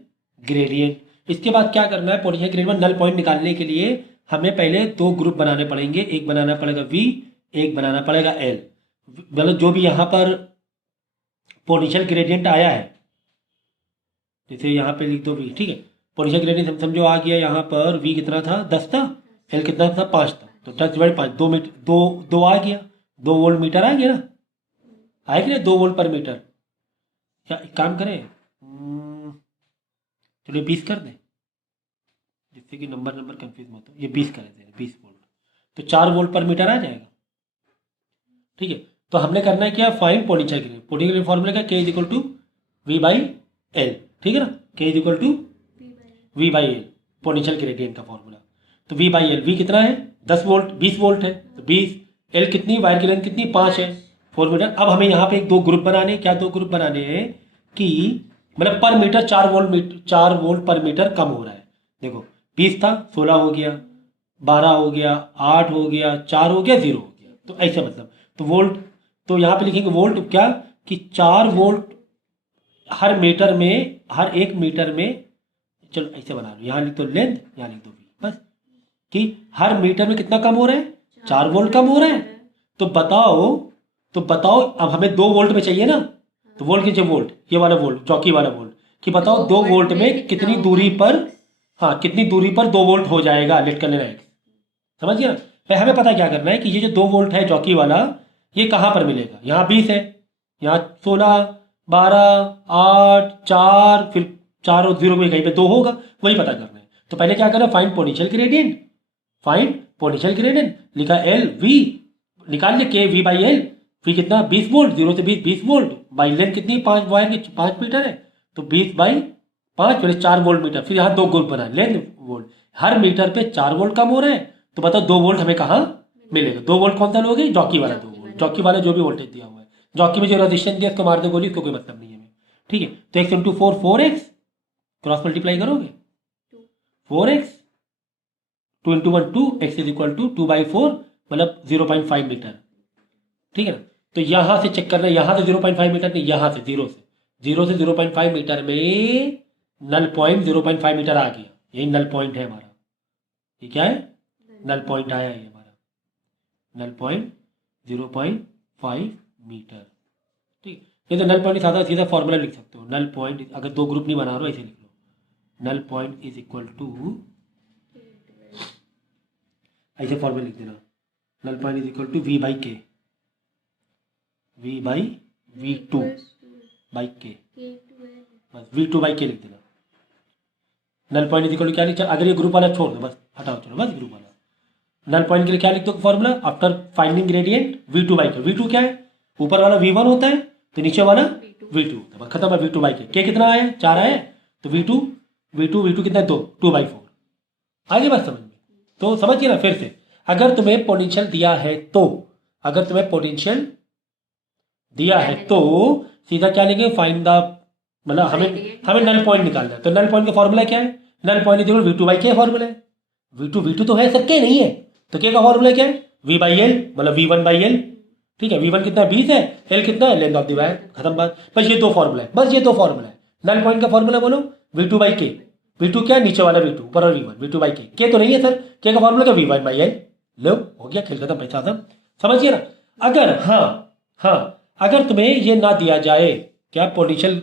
ग्रेडियंट। इसके बाद क्या करना है, पोटेंशियल ग्रेडियंट में नल पॉइंट निकालने के लिए हमें पहले 2 ग्रुप बनाने पड़ेंगे। एक बनाना पड़ेगा V, एक बनाना पड़ेगा L। मतलब जो भी यहाँ पर पोटेंशियल ग्रेडियंट आया है, जैसे यहाँ पे लिख दो V, ठीक है। पोटेंशियल ग्रेडियंट समझो आ गया, यहाँ पर V कितना था, 10 था, L कितना था, 5 था, तो 10/5, 2 मीटर, 2 आ गया, 2 वोल्ट मीटर आ गया ना, आया कि नहीं, 2 वोल्ट पर मीटर। या एक काम करें, चलिए 20 कर दें, जिससे कि नंबर कंफ्यूज मत हो। ये 20 कर दें, 20 वोल्ट, तो 4 वोल्ट पर मीटर आ जाएगा, ठीक है। तो हमने करना है क्या, find potential gradient. Potential gradient formula क्या, K = V/L, ठीक है ना। K = V/L, पोटेंशियल ग्रेडियंट का फॉर्मूला। तो V/L, V कितना है, 10 वोल्ट, 20 वोल्ट है, तो 20, L कितनी, वायर की लेंथ कितनी, 5 है, 4 मीटर। अब हमें यहाँ पे 2 ग्रुप बनाने, क्या 2 ग्रुप बनाने हैं कि मतलब पर मीटर 4 वोल्ट पर मीटर कम हो रहा है। देखो 20 था, 16 हो गया, 12 हो गया, 8 हो गया, 4 हो गया, 0 हो गया। तो ऐसा मतलब, तो वोल्ट, तो यहाँ पे लिखेंगे वोल्ट क्या, कि 4 वोल्ट हर मीटर में, हर 1 मीटर में, चलो ऐसे बना लो, यहाँ लिख दो लेंथ, यहाँ लिख दो V, बस। कि हर मीटर में कितना कम हो रहा है, 4 वोल्ट कम हो रहा है। तो बताओ अब हमें 2 वोल्ट में चाहिए ना, तो वोल्ट कीजिए, वोल्ट, ये वाला वोल्ट, चौकी वाला वोल्ट, कि बताओ 2 वोल्ट में कितनी दूरी पर, हाँ कितनी दूरी पर 2 वोल्ट हो जाएगा, लेट कर लेना है, समझिए ना। भाई हमें पता क्या करना है कि ये जो 2 वोल्ट है जॉकी वाला, ये कहाँ पर मिलेगा, यहाँ 20 है, यहाँ 16, 12, 8, 4, फिर 4 और 0 में कहीं पे 2 होगा, वही पता करना है। तो पहले क्या करना है, find potential gradient, find potential gradient, लिखा L, V, निकाल लिया K V/L। V कितना, 20 वोल्ट, 0 से 20 वोल्ट, बाई लेंथ कितनी, 5 वायर की 5 मीटर है, तो 20/5, फिर 4 वोल्ट मीटर। फिर यहाँ 2 ग्रुप बना, लेंथ वोल्ट, हर मीटर पे 4 वोल्ट कम हो रहे हैं। तो बताओ 2 वोल्ट हमें कहाँ मिलेगा, 2 वोल्ट कौन सा लोगे, जॉकी वाला 2 वोल्ट, जॉकी वाला जो भी वोल्टेज दिया हुआ है, जॉकी में जो रजिस्टेंस दिया उसको मार दो गोली, उसको कोई मतलब नहीं है हमें, ठीक है। तो x × 4 4x, क्रॉस मल्टीप्लाई करोगे 4x, 2 × 1 2, x = 2/4, मतलब 0.5 मीटर, ठीक है ना। तो यहाँ से चेक करना, यहाँ से 0.5 मीटर नहीं, यहाँ से 0 से 0.5 मीटर में नल पॉइंट 0.5 मीटर आ गया, यही नल पॉइंट है हमारा। ये क्या है, नल पॉइंट आया है हमारा, नल पॉइंट 0.5 मीटर, ठीक। ये तो नल पॉइंट सादा सीधा फॉर्मूला लिख सकते हो। नल पॉइंट, अगर 2 ग्रुप नहीं बना रहे हो ऐसे लिख लो, नल पॉइंट = ऐसे फॉर्मूला लिख देना, नल पॉइंट = V/K, V/V2/K, बस V2/K लिख देना। नल पॉइंट = क्या लिख, अगर ये ग्रुप वाला छोड़ दो, बस हटाओ, चलो बस ग्रुप वाला। नल पॉइंट के लिए क्या लिख दो formula, after finding gradient V2/K। V2 क्या है, ऊपर वाला V1 होता है, तो नीचे वाला V2 होता है, बस खत्म है। V2/K, K कितना आया, 4 आया, तो V2 कितना है, 2/4 आगे बात समझ में। तो समझिए ना फिर से, अगर तुम्हें पोटेंशियल दिया है तो, अगर तुम्हें पोटेंशियल दिया है तो सीधा क्या लिखेंगे, फाइंड द, मतलब हमें नल पॉइंट निकालना है। तो नल पॉइंट का फॉर्मूला क्या है, नल पॉइंट V2/K फॉर्मूला है। V2 तो है, सबके नहीं है, तो K का फॉर्मूला क्या है, V/L, मतलब V1/L, ठीक है। V1 कितना 20 है, L कितना है, लेंथ ऑफ द वायर, खत्म बात। बस ये 2 फॉर्मूला है, बस ये 2 फॉर्मूला है। नल पॉइंट का फॉर्मूला बोलो V2/K, V2 क्या है, नीचे वाला V2, ऊपर और V1, V2 बाई के तो नहीं है सर, के का फॉर्मूला क्या, V1 बाई एल। लो हो गया, खेल खत्म, पैसा खत्म, समझिए ना। अगर अगर तुम्हें ये ना दिया जाए, क्या पोटेंशियल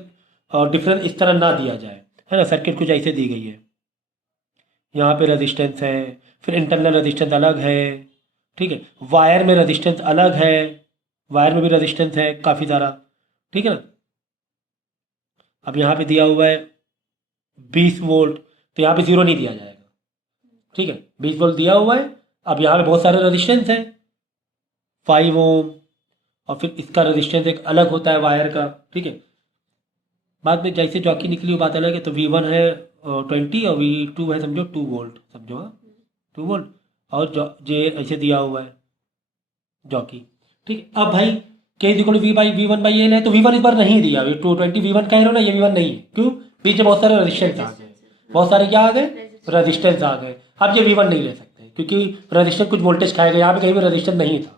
डिफरेंस इस तरह ना दिया जाए, है ना, सर्किट कुछ ऐसे दी गई है, यहाँ पे रेजिस्टेंस है, फिर इंटरनल रेजिस्टेंस अलग है, ठीक है, वायर में रेजिस्टेंस अलग है, वायर में भी रेजिस्टेंस है काफ़ी सारा, ठीक है ना। अब यहाँ पे दिया हुआ है 20 वोल्ट, तो यहाँ पे जीरो नहीं दिया जाएगा, ठीक है, 20 वोल्ट दिया हुआ है। अब यहाँ पे बहुत सारे रेजिस्टेंस है, 5 ओम, और फिर इसका रेजिस्टेंस एक अलग होता है वायर का, ठीक है। बाद में जैसे जॉकी निकली वो बात अलग है। तो V1 है 20 और V2 है समझो 2 वोल्ट, समझो, हाँ 2 वोल्ट, और जे ऐसे दिया हुआ है जॉकी, ठीक है। अब भाई के is equal V1 by L है, तो V1 इस बार नहीं दिया, V220 V1 कह रहे हो ना, ये V1 नहीं है, क्यों, बीच में बहुत सारे रेजिस्टेंस आ गए, बहुत सारे क्या आ गए, रेजिस्टेंस आ गए। अब ये V1 नहीं ले सकते, क्योंकि रेजिस्टेंस कुछ वोल्टेज खाएगा, यहाँ पे कहीं भी रेजिस्टेंस नहीं था,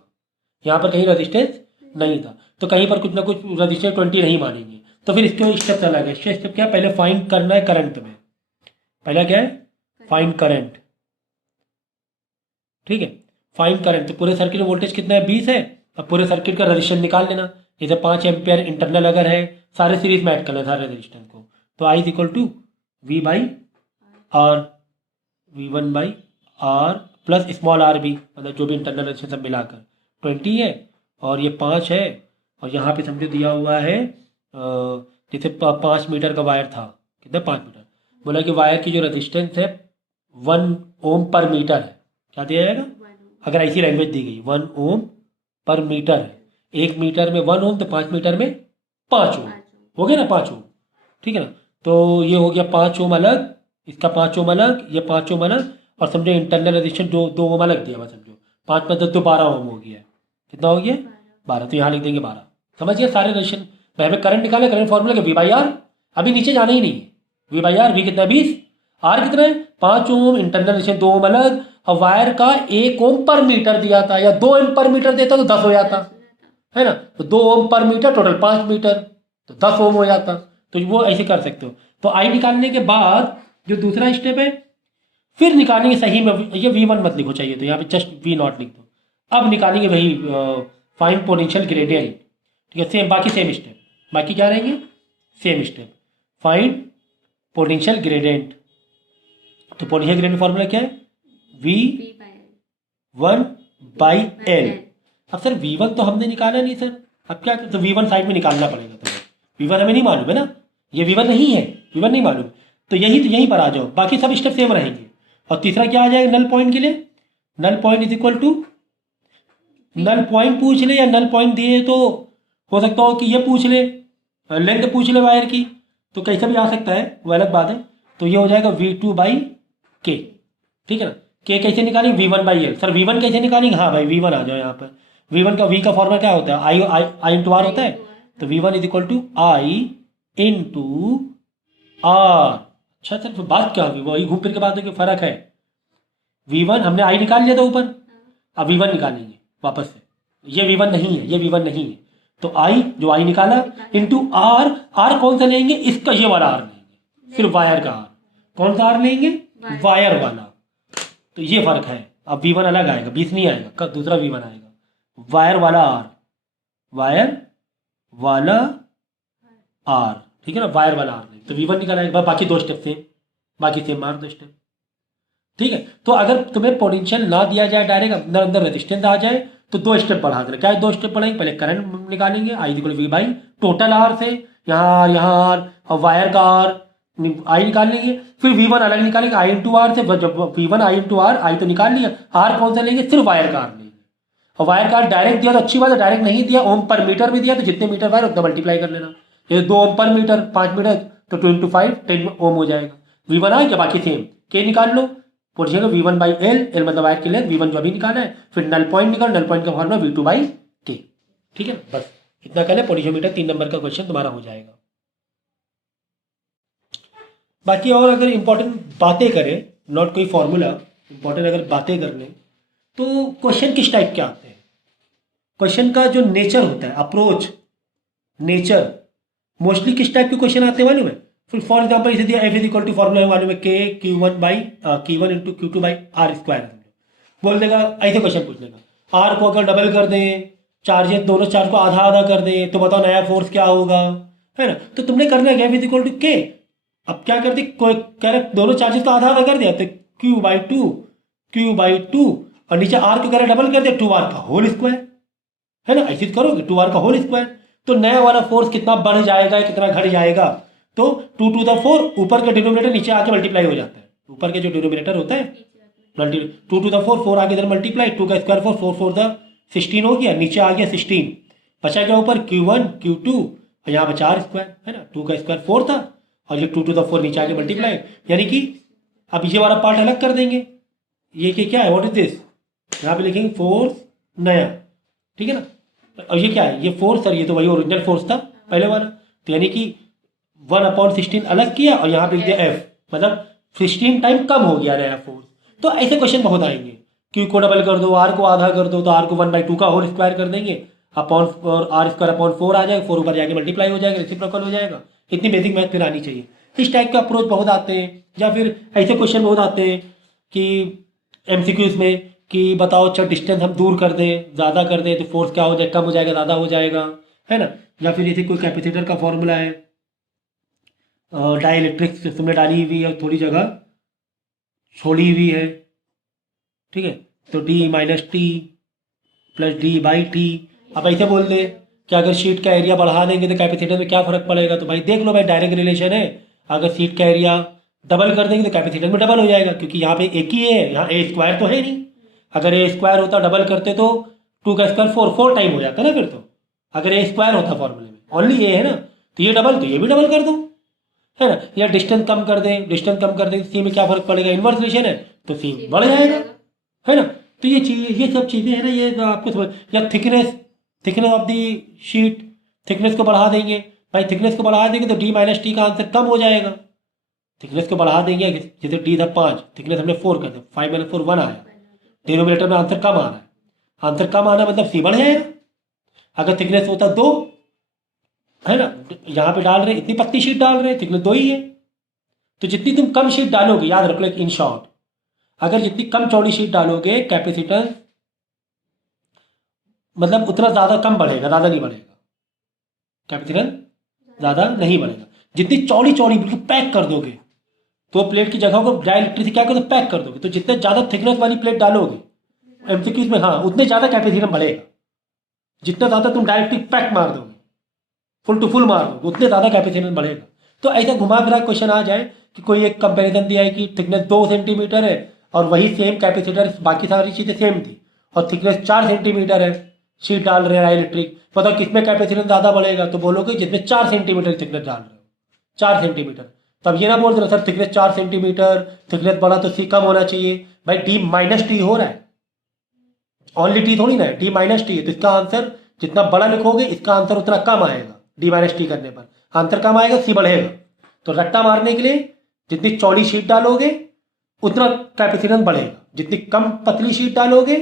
यहाँ पर कहीं रेजिस्टेंस नहीं था, तो कहीं पर कुछ ना कुछ रेजिस्टेंस 20 नहीं मानेंगे। तो फिर इसके स्टेप अलग है, इसके स्टेप क्या है, पहले फाइंड करना है करंट में, पहला क्या है, फाइंड करंट, ठीक है, फाइंड करंट। तो पूरे सर्किट में वोल्टेज कितना है, 20 है। अब पूरे सर्किट का रेजिस्टेंस निकाल लेना, जैसे 5 एम्पियर इंटरनल अगर है, सारे सीरीज में ऐड कर लेना सारे रेजिस्टेंस को, तो I is equal to V by R, V1 by R plus small R भी, मतलब जो भी इंटरनल रेजिस्टेंस सब मिलाकर 20 है, और ये 5 है, और यहाँ पे समझो दिया हुआ है जैसे 5 मीटर का वायर था, कितना 5 मीटर, बोला कि वायर की जो रेजिस्टेंस है 1 ओम पर मीटर है, क्या दिया जाएगा, अगर ऐसी लैंग्वेज दी गई 1 ओम पर मीटर है, 1 मीटर में 1 ओम, तो 5 मीटर में 5 ओम, हो गया ना 5 ओम, ठीक है ना। तो ये हो गया 5 ओम अलग, इसका 5 ओम अलग, ये 5 ओम अलग, और समझो इंटरनल रेजिस्टेंस 2 ओम अलग दिया हुआ, समझो 5 में 10 12 ओम हो गया, कितना हो गया 12, तो यहाँ लिख देंगे 12, समझ गया सारे रेजिस्टेंस। भाई हमें करंट निकाले, करंट फॉर्मूला क्या, V बाई आर, अभी नीचे जाना ही नहीं है, V बाई आर, V कितना है 20, आर कितना है 5 ओम, इंटरनल रेजिस्टेंस 2 ओम अलग, और वायर का 1 ओम पर मीटर दिया था, या 2 ओम पर मीटर देता तो 10 हो जाता, है ना, तो 2 ओम पर मीटर टोटल 5 मीटर, तो 10 ओम हो जाता, तो वो ऐसे कर सकते हो। तो आई निकालने के बाद जो दूसरा स्टेप है, फिर निकालेंगे सही में, ये V1 मत लिखो चाहिए तो यहाँ पे जस्ट V0 लिख दो। अब निकालेंगे वही फाइंड पोटेंशियल ग्रेडियंट, ठीक है, सेम बाकी सेम स्टेप, बाकी क्या रहेंगे same step, find potential gradient. तो पोटेंशियल ग्रेडियंट फॉर्मूला क्या है, V1 बाई एल। अब सर V1 तो हमने निकाला नहीं सर, अब क्या, तो V1 साइड में निकालना पड़ेगा, तो V1 हमें नहीं मालूम है ना, ये V1 नहीं है, V1 नहीं मालूम, तो यहीं पर आ जाओ, बाकी सब स्टेप सेम रहेंगे। और तीसरा क्या आ जाएगा, नल पॉइंट के लिए, null point is equal to, null point पूछ ले या नल पॉइंट दिए तो हो सकता हो कि ये पूछ ले, लेंथ पूछ ले वायर की, तो कैसा भी आ सकता है, वो अलग बात है। तो ये हो जाएगा V2 बाई के, ठीक है ना। के कैसे निकालेंगे, V1 by L. Sir V1 कैसे निकालेंगे, हाँ भाई V1 आ जाओ यहाँ पर, V1 का V का फॉर्मूला क्या होता है, आई इंटू आर होता है, तो V1 is equal to I into r. अच्छा सर तो बात क्या होगी, वही घूम फिर के बात होगी, फर्क है, V1 हमने आई निकाल लिया था ऊपर, अब V1 निकालेंगे वापस से, ये V1 नहीं है, ये V1 नहीं है, तो आई जो आई निकाला इंटू आर, आर कौन सा लेंगे, इसका ये वाला आर लेंगे, सिर्फ वायर का आर, कौन सा आर लेंगे, वायर वाला, तो ये फर्क है। अब V1 अलग आएगा, 20 नहीं आएगा, कब दूसरा V1 आएगा, वायर वाला आर, वायर वाला आर, ठीक है ना, वायर वाला आर नहीं, तो V1 निकाल आएगा, बाकी 2 स्टेप सेम, बाकी सेम मार 2 स्टेप, ठीक है। तो अगर तुम्हें पोटेंशियल ना दिया जाए डायरेक्ट, अंदर अंदर रेजिस्टेंस आ जाए, तो 2 स्टेप बढ़ा देना, क्या है 2 स्टेप बढ़ाएंगे, पहले करंट निकालेंगे I equal V by total R से, यहाँ आर और वायर का आर आई निकाल लेंगे, फिर V1 अलग निकालेंगे आई इंटू आर से, जब V1 आई इंटू आर, आई तो निकाल लिया, आर कौन सा लेंगे, सिर्फ वायर का आर लेंगे, और वायर का आर डायरेक्ट दिया तो अच्छी बात है, डायरेक्ट नहीं दिया ओम पर मीटर भी दिया तो जितने मीटर वायर उतना मल्टीप्लाई कर लेना, जैसे 2 ओम पर मीटर 5 मीटर तो 2 इंटू 5 10 ओम हो जाएगा, V1 आ गया, बाकी सेम के निकाल लो, potential V1 by L, L मतलब वायर की लेंथ, V1 जो अभी निकाला है, फिर नल पॉइंट निकाल, नल पॉइंट का फॉर्मूला V2 बाई के, ठीक है, बस इतना कर ले, पोटेंशियोमीटर 3 नंबर का क्वेश्चन तुम्हारा हो जाएगा। बाकी और अगर इंपॉर्टेंट बातें करें, नॉट कोई फॉर्मूला, इंपॉर्टेंट अगर बातें कर लें, तो क्वेश्चन किस टाइप के आते हैं, क्वेश्चन का जो नेचर होता है, अप्रोच नेचर, मोस्टली किस टाइप के क्वेश्चन आते हैं मालूम है, फिर फॉर एग्जाम्पल इसे दिया F is equal to formula मालूम है Q1 into Q2 by are square बोल देगा, ऐसे क्वेश्चन पूछ लेगा। आर को अगर डबल कर दें, चार्जेस दोनों चार्ज को आधा आधा कर दें, तो बताओ नया फोर्स क्या होगा, है ना। तो तुमने करना क्या, इज इक्वल टू के। अब क्या करते, कोई कह रहे दोनों चार्जेस को आधा आधा कर दिया तो Q/2 और नीचे आर को कह रहे डबल कर दिया 2r का होल स्क्वायर, है ना। ऐसे करोगे 2r का होल स्क्वायर, तो नया वाला फोर्स कितना बढ़ जाएगा कितना घट जाएगा, तो 2⁴ ऊपर का डिनोमिनेटर नीचे आके मल्टीप्लाई हो जाता है। ऊपर के जो डिनोमिनेटर होता है 2⁴ 4 आगे इधर मल्टीप्लाई, 2 का स्क्वायर 4 4 4 द 16 हो गया, नीचे आ गया 16, बचा क्या ऊपर Q1 Q2 और यहाँ बचा आर स्क्वायर, है ना। 2 का स्क्वायर 4 था और ये 2⁴ नीचे आके मल्टीप्लाई, यानी कि अब ये वाला पार्ट अलग कर देंगे। ये क्या है, व्हाट इज दिस, यहाँ पे लिखेंगे फोर्स नया, ठीक है ना। और ये क्या है, ये फोर्स और ये तो वही ओरिजिनल फोर्स था पहले वाला, तो यानी कि 1/16 अलग किया और यहाँ पे लिख दिया एफ, मतलब 16 टाइम कम हो गया नया फोर्स। तो ऐसे क्वेश्चन बहुत आएंगे, क्यू को डबल कर दो, आर को आधा कर दो, तो आर को 1/2 का होल स्क्वायर कर देंगे, अपॉन आर स्क्वायर अपॉन 4 आ जाएगा, 4 ऊपर जाके मल्टीप्लाई हो जाएगा, रेसिप्रोकल हो जाएगा। इतनी बेसिक मैथ फिर आनी चाहिए। इस टाइप का अप्रोच बहुत आते हैं, या फिर ऐसे क्वेश्चन बहुत आते हैं कि एमसीक्यूज में कि बताओ अच्छा डिस्टेंस हम दूर कर दें, ज़्यादा कर दें तो फोर्स क्या हो जाए, कम हो जाएगा ज़्यादा हो जाएगा, है ना। या फिर जैसे कोई कैपेसिटर का फॉर्मूला है, डाइलेक्ट्रिक तुमने डाली हुई है, थोड़ी जगह छोड़ी हुई है, ठीक है, तो D-T प्लस D/T। अब ऐसे बोल दे कि अगर शीट का एरिया बढ़ा देंगे तो कैपेसिटर में क्या फ़र्क पड़ेगा, तो भाई देख लो भाई डायरेक्ट रिलेशन है, अगर शीट का एरिया डबल कर देंगे तो कैपेसिटर में डबल हो जाएगा, क्योंकि यहाँ पे एक ही है, यहाँ ए स्क्वायर तो है नहीं। अगर ए स्क्वायर होता डबल करते तो 2 का स्क्वायर 4 टाइम हो जाता ना फिर तो, अगर ए स्क्वायर होता फॉर्मूले में, ओनली ए है ना, तो ये डबल तो ये भी डबल कर दो, है ना। या डिस्टेंस कम कर दें, सी में क्या फर्क पड़ेगा, इन्वर्स रिलेशन है तो सी बढ़ जाएगा, है ना। तो ये चीज़, ये सब चीज़ें हैं ना, ये आपको समझ। या thickness of the sheet, thickness को बढ़ा देंगे, भाई थिकनेस को बढ़ा देंगे तो D-T का आंसर कम हो जाएगा। थिकनेस को बढ़ा देंगे, जैसे डी था 5, थिकनेस हमने 4 कर दिया, 5 - 4 1 आया, डिनोमिनेटर में आंसर कम आ रहा है, आंसर कम आना मतलब सी बढ़ जाएगा। अगर थिकनेस होता 2, है ना, यहाँ पे डाल रहे इतनी पतली शीट डाल रहे, थिकनेस 2 ही है, तो जितनी तुम कम शीट डालोगे, याद रख लो इन शॉर्ट, अगर जितनी कम चौड़ी शीट डालोगे कैपेसिटेंस मतलब उतना ज़्यादा कम बढ़ेगा, ज़्यादा नहीं बढ़ेगा, कैपेसिटेंस ज़्यादा नहीं बढ़ेगा। जितनी चौड़ी बिल्कुल पैक कर दोगे, तो प्लेट की जगह को डायरेक्टली से क्या करोगे, पैक कर दोगे, तो जितने ज़्यादा थिकनेस वाली प्लेट डालोगे एमसीक्यूज में, हाँ, उतने ज़्यादा कैपेसिटेंस बढ़ेगा। जितना ज़्यादा तुम डायरेक्टली पैक मार दोगे, फुल टू फुल मार दोगे, उतने ज़्यादा कैपेसिटेंस बढ़ेगा। तो ऐसा घुमा फिरा क्वेश्चन आ जाए कि कोई एक कंपैरिजन दिया है कि थिकनेस 2 सेंटीमीटर है और वही सेम कैपेसिटर बाकी सारी चीज़ें सेम थी और थिकनेस 4 सेंटीमीटर है, शीट डाल रहे हैं इलेक्ट्रिक, बताओ किसमें कैपेसिटेंस ज़्यादा बढ़ेगा, तो बोलोगे जिसमें 4 सेंटीमीटर थिकनेस डाल रहे हो, 4 सेंटीमीटर। तब ये ना बोल रहे सर थिकनेस 4 सेंटीमीटर, थिकनेस बढ़ा तो सी कम होना चाहिए, भाई D-T हो रहा है, ओनली टी थोड़ी ना है, D-T है, तो इसका आंसर जितना बड़ा लिखोगे इसका आंसर उतना कम आएगा, D-T करने पर आंसर कम आएगा, सी बढ़ेगा। तो रट्टा मारने के लिए जितनी चौड़ी शीट डालोगे उतना कैपेसिटेंस बढ़ेगा, जितनी कम पतली शीट डालोगे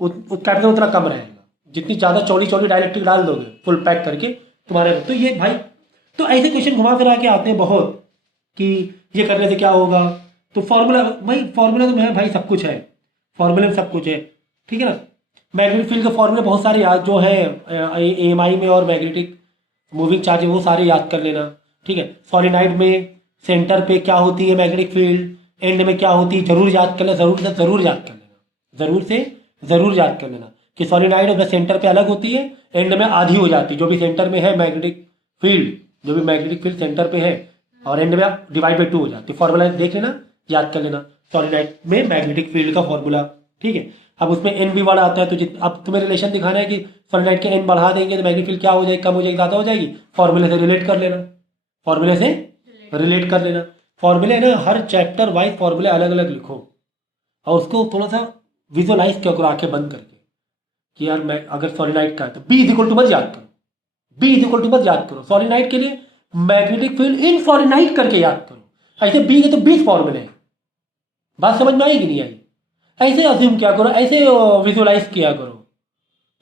कैपेसिटेंस उतना कम रहेगा, जितनी ज़्यादा चौड़ी डायलेक्ट्रिक डाल दोगे फुल पैक करके तुम्हारे। तो ये भाई, तो ऐसे क्वेश्चन घुमा फिरा के आते हैं बहुत कि ये करने से क्या होगा, तो फॉर्मूला, भाई फॉर्मूला तो है भाई, सब कुछ है फॉर्मूले में, सब कुछ है, ठीक है ना। मैग्नेटिक फील्ड के फॉर्मूले बहुत सारे याद जो है EMI में और मैग्नेटिक मूविंग चार्ज वो सारे याद कर लेना, ठीक है। सॉलिनॉइड में सेंटर पे क्या होती है मैग्नेटिक फील्ड, एंड में क्या होती है, जरूर याद कर लेना, जरूर याद कर लेना, जरूर याद कर लेना कि सॉलिनॉइड में सेंटर पे अलग होती है, एंड में आधी हो जाती है, जो भी सेंटर में है मैग्नेटिक फील्ड सेंटर पे है और एंड में डिवाइड/2 हो जाती है। फॉर्मूला देख लेना, याद कर लेना, सॉलिनॉइड में मैग्नेटिक फील्ड का फॉर्मूला, ठीक है। अब उसमें एन भी वर्ड आता है, तो अब तुम्हें रिलेशन दिखाना है कि सॉलिनॉइड के एन बढ़ा देंगे तो मैग्नेटिक फील्ड क्या हो जाएगी, कम हो जाएगी, ज़्यादा हो जाएगी, फॉर्मूले से रिलेट कर लेना, फॉर्मूले ना हर चैप्टर वाइज फॉर्मूले अलग अलग लिखो और उसको थोड़ा सा विजुअलाइज क्या करो आंखें बंद करके कि यार मैं अगर सॉलिनॉइड का है तो B= मत याद करो, सॉलिनॉइड के लिए मैग्नेटिक फील्ड इन सॉलिनॉइड करके याद करो। ऐसे बी के तो 20 फॉर्मूले हैं, बात समझ में आएगी नहीं आई, ऐसे अज्यूम क्या करो, ऐसे विजुअलाइज किया करो,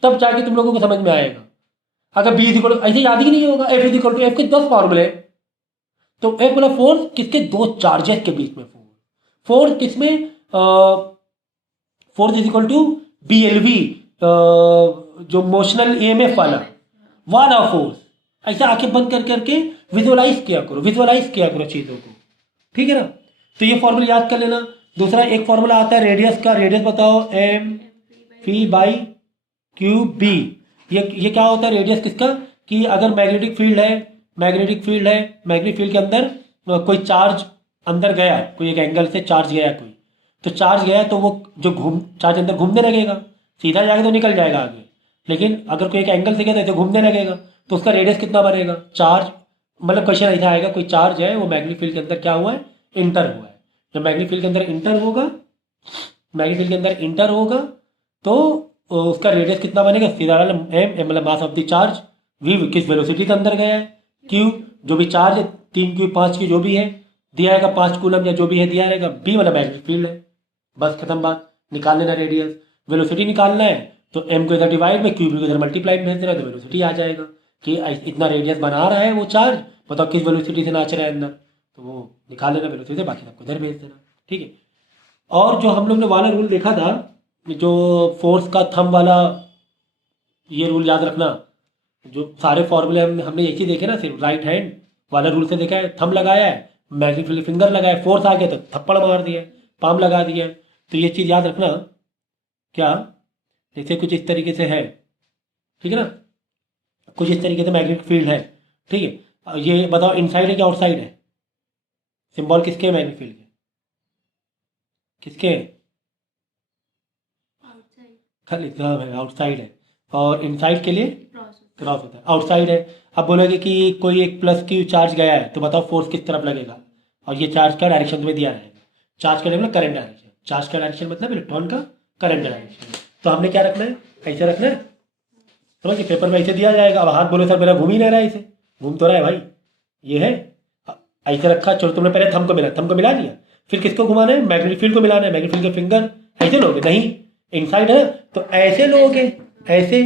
तब जाके तुम लोगों को समझ में आएगा। अगर B ऐसे याद ही नहीं होगा, F के 10 फॉर्मूले, तो एक बोला फोर्स किसके, दो चार्जेस के बीच में फोर्स। फोर्स किसमें, force is equal to BLV, जो मोशनल EMF वाला फोर्स। ऐसा आंखें बंद कर करके विजुअलाइज किया करो चीज़ों को, ठीक है ना। तो ये फॉर्मूला याद कर लेना। दूसरा एक फॉर्मूला आता है रेडियस का, रेडियस बताओ, mv/cube। ये क्या होता है रेडियस किसका, कि अगर मैग्नेटिक फील्ड है, मैग्नेटिक फील्ड के अंदर कोई चार्ज अंदर गया, कोई एक एंगल से चार्ज गया कोई, तो चार्ज गया तो वो जो चार्ज अंदर घूमने लगेगा, सीधा जाएगा तो निकल जाएगा आगे, लेकिन अगर कोई एक एंगल से गया तो ऐसे घूमने लगेगा, तो उसका रेडियस कितना बनेगा, चार्ज, मतलब क्वेश्चन ऐसा आएगा, कोई चार्ज है वो मैग्नेटिक फील्ड के अंदर क्या हुआ है, इंटर हुआ है। जब मैग्नेटिक फील्ड के अंदर इंटर होगा तो उसका रेडियस कितना बनेगा, सीधा वाला m मतलब mass of the charge, v किस वेलोसिटी के अंदर गया है, q जो भी चार्ज है 3q 5q जो भी है दिया रहेगा, 5 कूलम या जो भी है दिया रहेगा, b वाला मैग्नेटिक फील्ड है, बस खत्म बात। निकाल लेना रेडियस, वेलोसिटी निकालना है तो m को इधर डिवाइड में, q को इधर मल्टीप्लाई में भेज देना, तो वेलोसिटी आ जाएगा कि इतना रेडियस बना रहा है वो चार्ज, बताओ किस वेलोसिटी से नाच रहा है अंदर, तो वो निकाल लेना वेलोसिटी, बाकी सबको इधर भेज देना, ठीक है। और जो हम लोग ने वाला रूल देखा था, जो फोर्स का थंब वाला, ये रूल याद रखना, जो सारे फॉर्मूले हमने एक ही देखे ना, सिर्फ राइट हैंड वाला रूल से देखा है, थंब लगाया है, मैग्नेटिक फिंगर लगाया, फोर्स आ गया तो थप्पड़ मार दिया, पाम लगा दिया, तो ये चीज़ याद रखना। क्या, जैसे कुछ इस तरीके से है, ठीक है ना, कुछ इस तरीके से मैग्नेटिक फील्ड है, ठीक है। ये बताओ इनसाइड है कि आउटसाइड है, सिंबल किसके है मैग्नेटिक फील्ड के, किसके, खाली आउटसाइड है, और इनसाइड के लिए क्रॉस होता है, आउटसाइड है। अब बोलोगे कि कोई एक प्लस क्यू चार्ज गया है तो बताओ फोर्स किस तरफ लगेगा, और ये चार्ज का डायरेक्शन तुम्हें दिया रहेगा, चार्ज का मतलब करंट डायरेक्शन, चार्ज का डायरेक्शन मतलब इलेक्ट्रॉन का करंट डायरेक्शन। तो हमने क्या रखना है, ऐसे रखना है, समझ के पेपर में ऐसे दिया जाएगा। अब हाथ बोले सर मेरा घूम ही नहीं रहा है, इसे घूम तो रहा है भाई, ये है ऐसे रखा, चलो तुमने पहले थंब को मिला दिया, फिर किसको घुमाना है, मैग्नेटिक फील्ड को मिलाना है, मैग्नेटिक फील्ड के फिंगर ऐसे लोगे, नहीं इनसाइड है ना, तो ऐसे लोगे, ऐसे,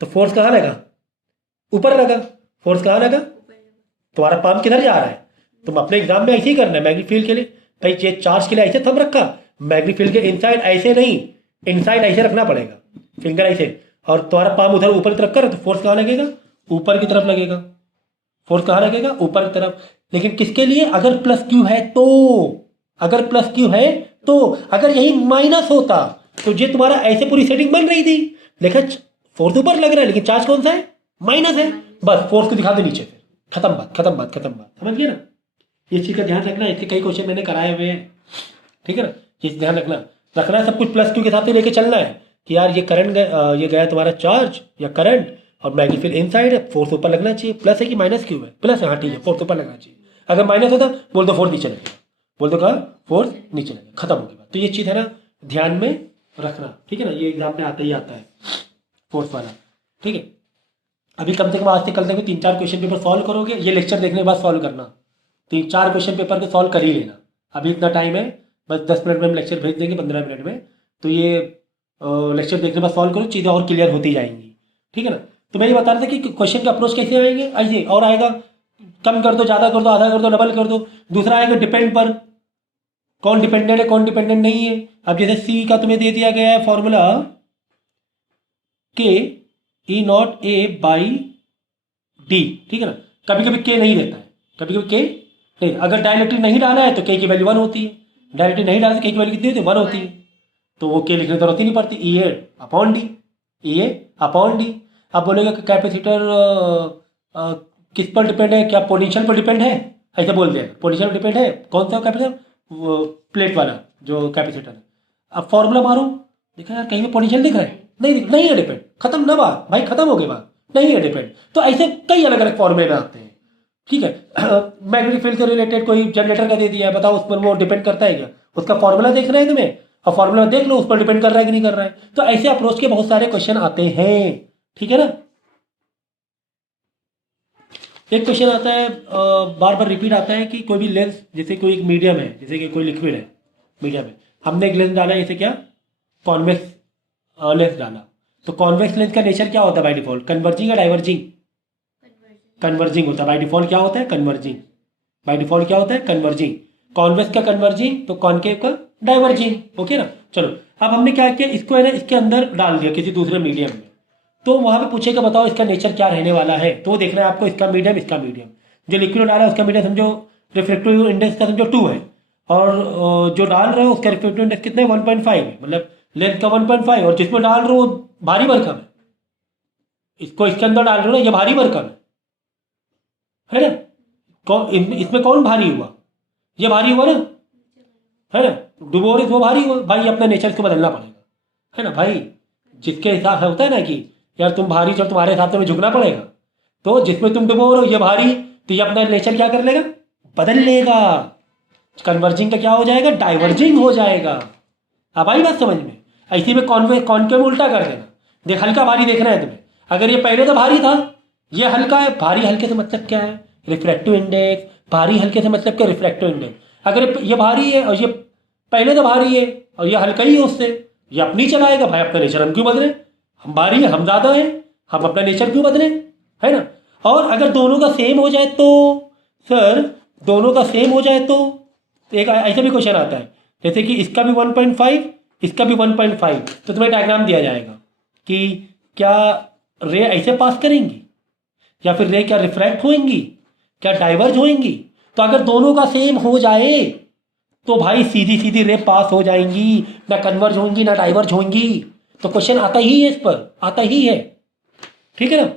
तो फोर्स कहाँ लगा, ऊपर लगा, फोर्स कहाँ लगा, तुम्हारा पाम किधर जा रहा है, तुम अपने एग्जाम में ऐसे ही करना है, मैग्नेटिक फील्ड के लिए भाई ये चार्ज के लिए ऐसे थंब रखा, मैग्नेटिक फील्ड के इनसाइड ऐसे नहीं, इनसाइड ऐसे रखना पड़ेगा, फिंगर ऐसे, और तुम्हारा पाम उधर ऊपर की तरफ कर, तो फोर्स कहाँ लगेगा, ऊपर की तरफ लगेगा, फोर्स कहाँ लगेगा, ऊपर की तरफ। लेकिन किसके लिए, अगर प्लस क्यू है तो, अगर प्लस क्यू है तो, अगर यही माइनस होता तो ये तुम्हारा ऐसे पूरी सेटिंग बन रही थी, लेकिन फोर्स ऊपर लग रहा है लेकिन चार्ज कौन सा है, माइनस है, बस फोर्स को दिखा दे नीचे, फिर खत्म बात, समझ गए ना। इस चीज़ का ध्यान रखना, इसके कई क्वेश्चन मैंने कराए हुए हैं, ठीक है ना, ये ध्यान रखना है, सब कुछ प्लस क्यू के साथ ही लेके चलना है कि यार ये करंट ये गया तुम्हारा चार्ज या करंट, और मैग्नेटिक फील्ड इनसाइड है, फोर्स ऊपर लगना चाहिए, प्लस है कि माइनस क्यू है, प्लस है, हाँ ठीक है, फोर्स ऊपर लगना चाहिए, अगर माइनस होता बोल दो फोर्स नीचे लगेगा, बोल दो कहा फोर्स नीचे लगेगा, खत्म हो गया। तो ये चीज़ है ना ध्यान में रखना, ठीक है ना, ये एग्जाम में आता है फोर्स वाला, ठीक है। अभी कम से कम आज से कल तक 3-4 क्वेश्चन पेपर सॉल्व करोगे, ये लेक्चर देखने के बाद सॉल्व करना, 3-4 क्वेश्चन पेपर को सॉल्व कर ही लेना, अभी इतना टाइम है, बस 10 मिनट में हम लेक्चर भेज देंगे, 15 मिनट में, तो ये लेक्चर देखने के बाद सॉल्व करो, चीज़ें और क्लियर होती जाएंगी, ठीक है ना। तो मैं ये बता रहा था कि क्वेश्चन का अप्रोच कैसे आएंगे, ऐसे और आएगा, कम कर दो, ज़्यादा कर दो, आधा कर दो, डबल कर दो। दूसरा आएगा डिपेंड पर, कौन डिपेंडेंट है कौन डिपेंडेंट नहीं है। अब जैसे सी का तुम्हें दे दिया गया है फॉर्मूला के E0A/D, ठीक है ना, कभी कभी के नहीं रहता है, कभी कभी के नहीं, अगर डायरेक्टली नहीं डाला है तो के की वैल्यू 1 होती है, डायरेक्टली नहीं डाला तो के की वैल्यू कितनी होती है, 1 होती है, तो वो के लिखने की जरूरत ही नहीं पड़ती, E/D। अब बोलेगा कि कैपेसिटर किस पर डिपेंड है, क्या पोटेंशियल पर डिपेंड है, ऐसे बोल दिया, पोटेंशियल पर डिपेंड है, कौन सा कैपेसिटर, प्लेट वाला जो कैपेसिटर है। अब फॉर्मूला मारो, देखा यार कहीं भी पोटेंशियल दिख रहा है, नहीं है डिपेंड, खत्म ना बात भाई, खत्म हो गई बात, नहीं है डिपेंड। तो ऐसे कई अलग अलग फॉर्मूले में आते हैं, ठीक है। मैग्नेटिक फील्ड से रिलेटेड कोई जनरेटर का दे दिया है, बताओ उस पर वो डिपेंड करता है क्या, उसका फॉर्मूला देखना है तुम्हें, और फॉर्मूला देख लो उस पर डिपेंड कर रहा है कि नहीं कर रहा है। तो ऐसे अप्रोच के बहुत सारे क्वेश्चन आते हैं, ठीक है ना। एक क्वेश्चन आता है बार बार रिपीट आता है कि कोई भी लेंस, जैसे कोई एक मीडियम है, जैसे कि कोई लिक्विड है मीडियम है, हमने एक लेंस डाला है, जैसे क्या कॉन्वेक्स लेंस डाला, तो कॉन्वेक्स लेंस का नेचर क्या होता है बाय डिफॉल्ट, कन्वर्जिंग या डाइवर्जिंग, कन्वर्जिंग होता है बाय डिफॉल्ट, क्या होता है कन्वर्जिंग, बाय डिफॉल्ट क्या होता है, कन्वर्जिंग। कॉन्वेक्स का कन्वर्जिंग तो कॉनकेव का डाइवर्जिंग। ओके ना। चलो अब हमने क्या किया, इसको है ना इसके अंदर डाल दिया किसी दूसरे मीडियम में, तो वहां पे पूछेगा बताओ इसका नेचर क्या रहने वाला है, तो वो देखना है आपको इसका मीडियम, इसका मीडियम। जो लिक्विड डाला है उसका मीडियम समझो, रिफ्रैक्टिव इंडेक्स का समझो 2 है, और जो डाल रहे हो उसका रिफ्रैक्टिव इंडेक्स कितना है, 1.5 है, मतलब लेंथ का 1.5, और जिसमें डाल रहे हो वो भारी भरकम है, इसको इसके अंदर डाल रहे हो ना, ये भारी भरकम है ना। इसमें कौन भारी हुआ, ये भारी हुआ ना, है ना। डुबो रहे तो वो भारी हुआ, भाई अपना नेचर को बदलना पड़ेगा, है ना भाई। जिसके हिसाब से होता है ना कि यार तुम भारी, जब तुम्हारे हिसाब से तुम्हें झुकना पड़ेगा, तो जिसमें तुम डुबो रहे हो ये भारी, तो ये अपना नेचर क्या कर लेगा, बदल लेगा। कन्वर्जिंग का क्या हो जाएगा, डाइवर्जिंग हो जाएगा। अब आई बात समझ में। ऐसे में कॉनकेव में उल्टा कर देना, देख हल्का भारी देखना है तुम्हें, अगर ये पहले तो भारी था, ये हल्का है। भारी हल्के से मतलब क्या है, रिफ्रैक्टिव इंडेक्स। भारी हल्के से मतलब क्या, रिफ्रैक्टिव इंडेक्स। अगर ये भारी है और ये पहले तो भारी है और ये हल्का ही है उससे, ये अपनी चलाएगा भाई, अपना नेचर हम क्यों बदले, हम भारी है, हम ज़्यादा है, हम अपना नेचर क्यों बदले, है ना। और अगर दोनों का सेम हो जाए तो, सर दोनों का सेम हो जाए तो एक ऐसा भी क्वेश्चन आता है, जैसे कि इसका भी 1.5, इसका भी 1.5, तो तुम्हें डायग्राम दिया जाएगा कि क्या रे ऐसे पास करेंगी, या फिर रे क्या रिफ्रैक्ट होएंगी, क्या डाइवर्ज होएंगी। तो अगर दोनों का सेम हो जाए तो भाई सीधी सीधी रे पास हो जाएंगी, ना कन्वर्ज होंगी ना डाइवर्ज होंगी। तो क्वेश्चन आता ही है, इस पर आता ही है, ठीक है ना।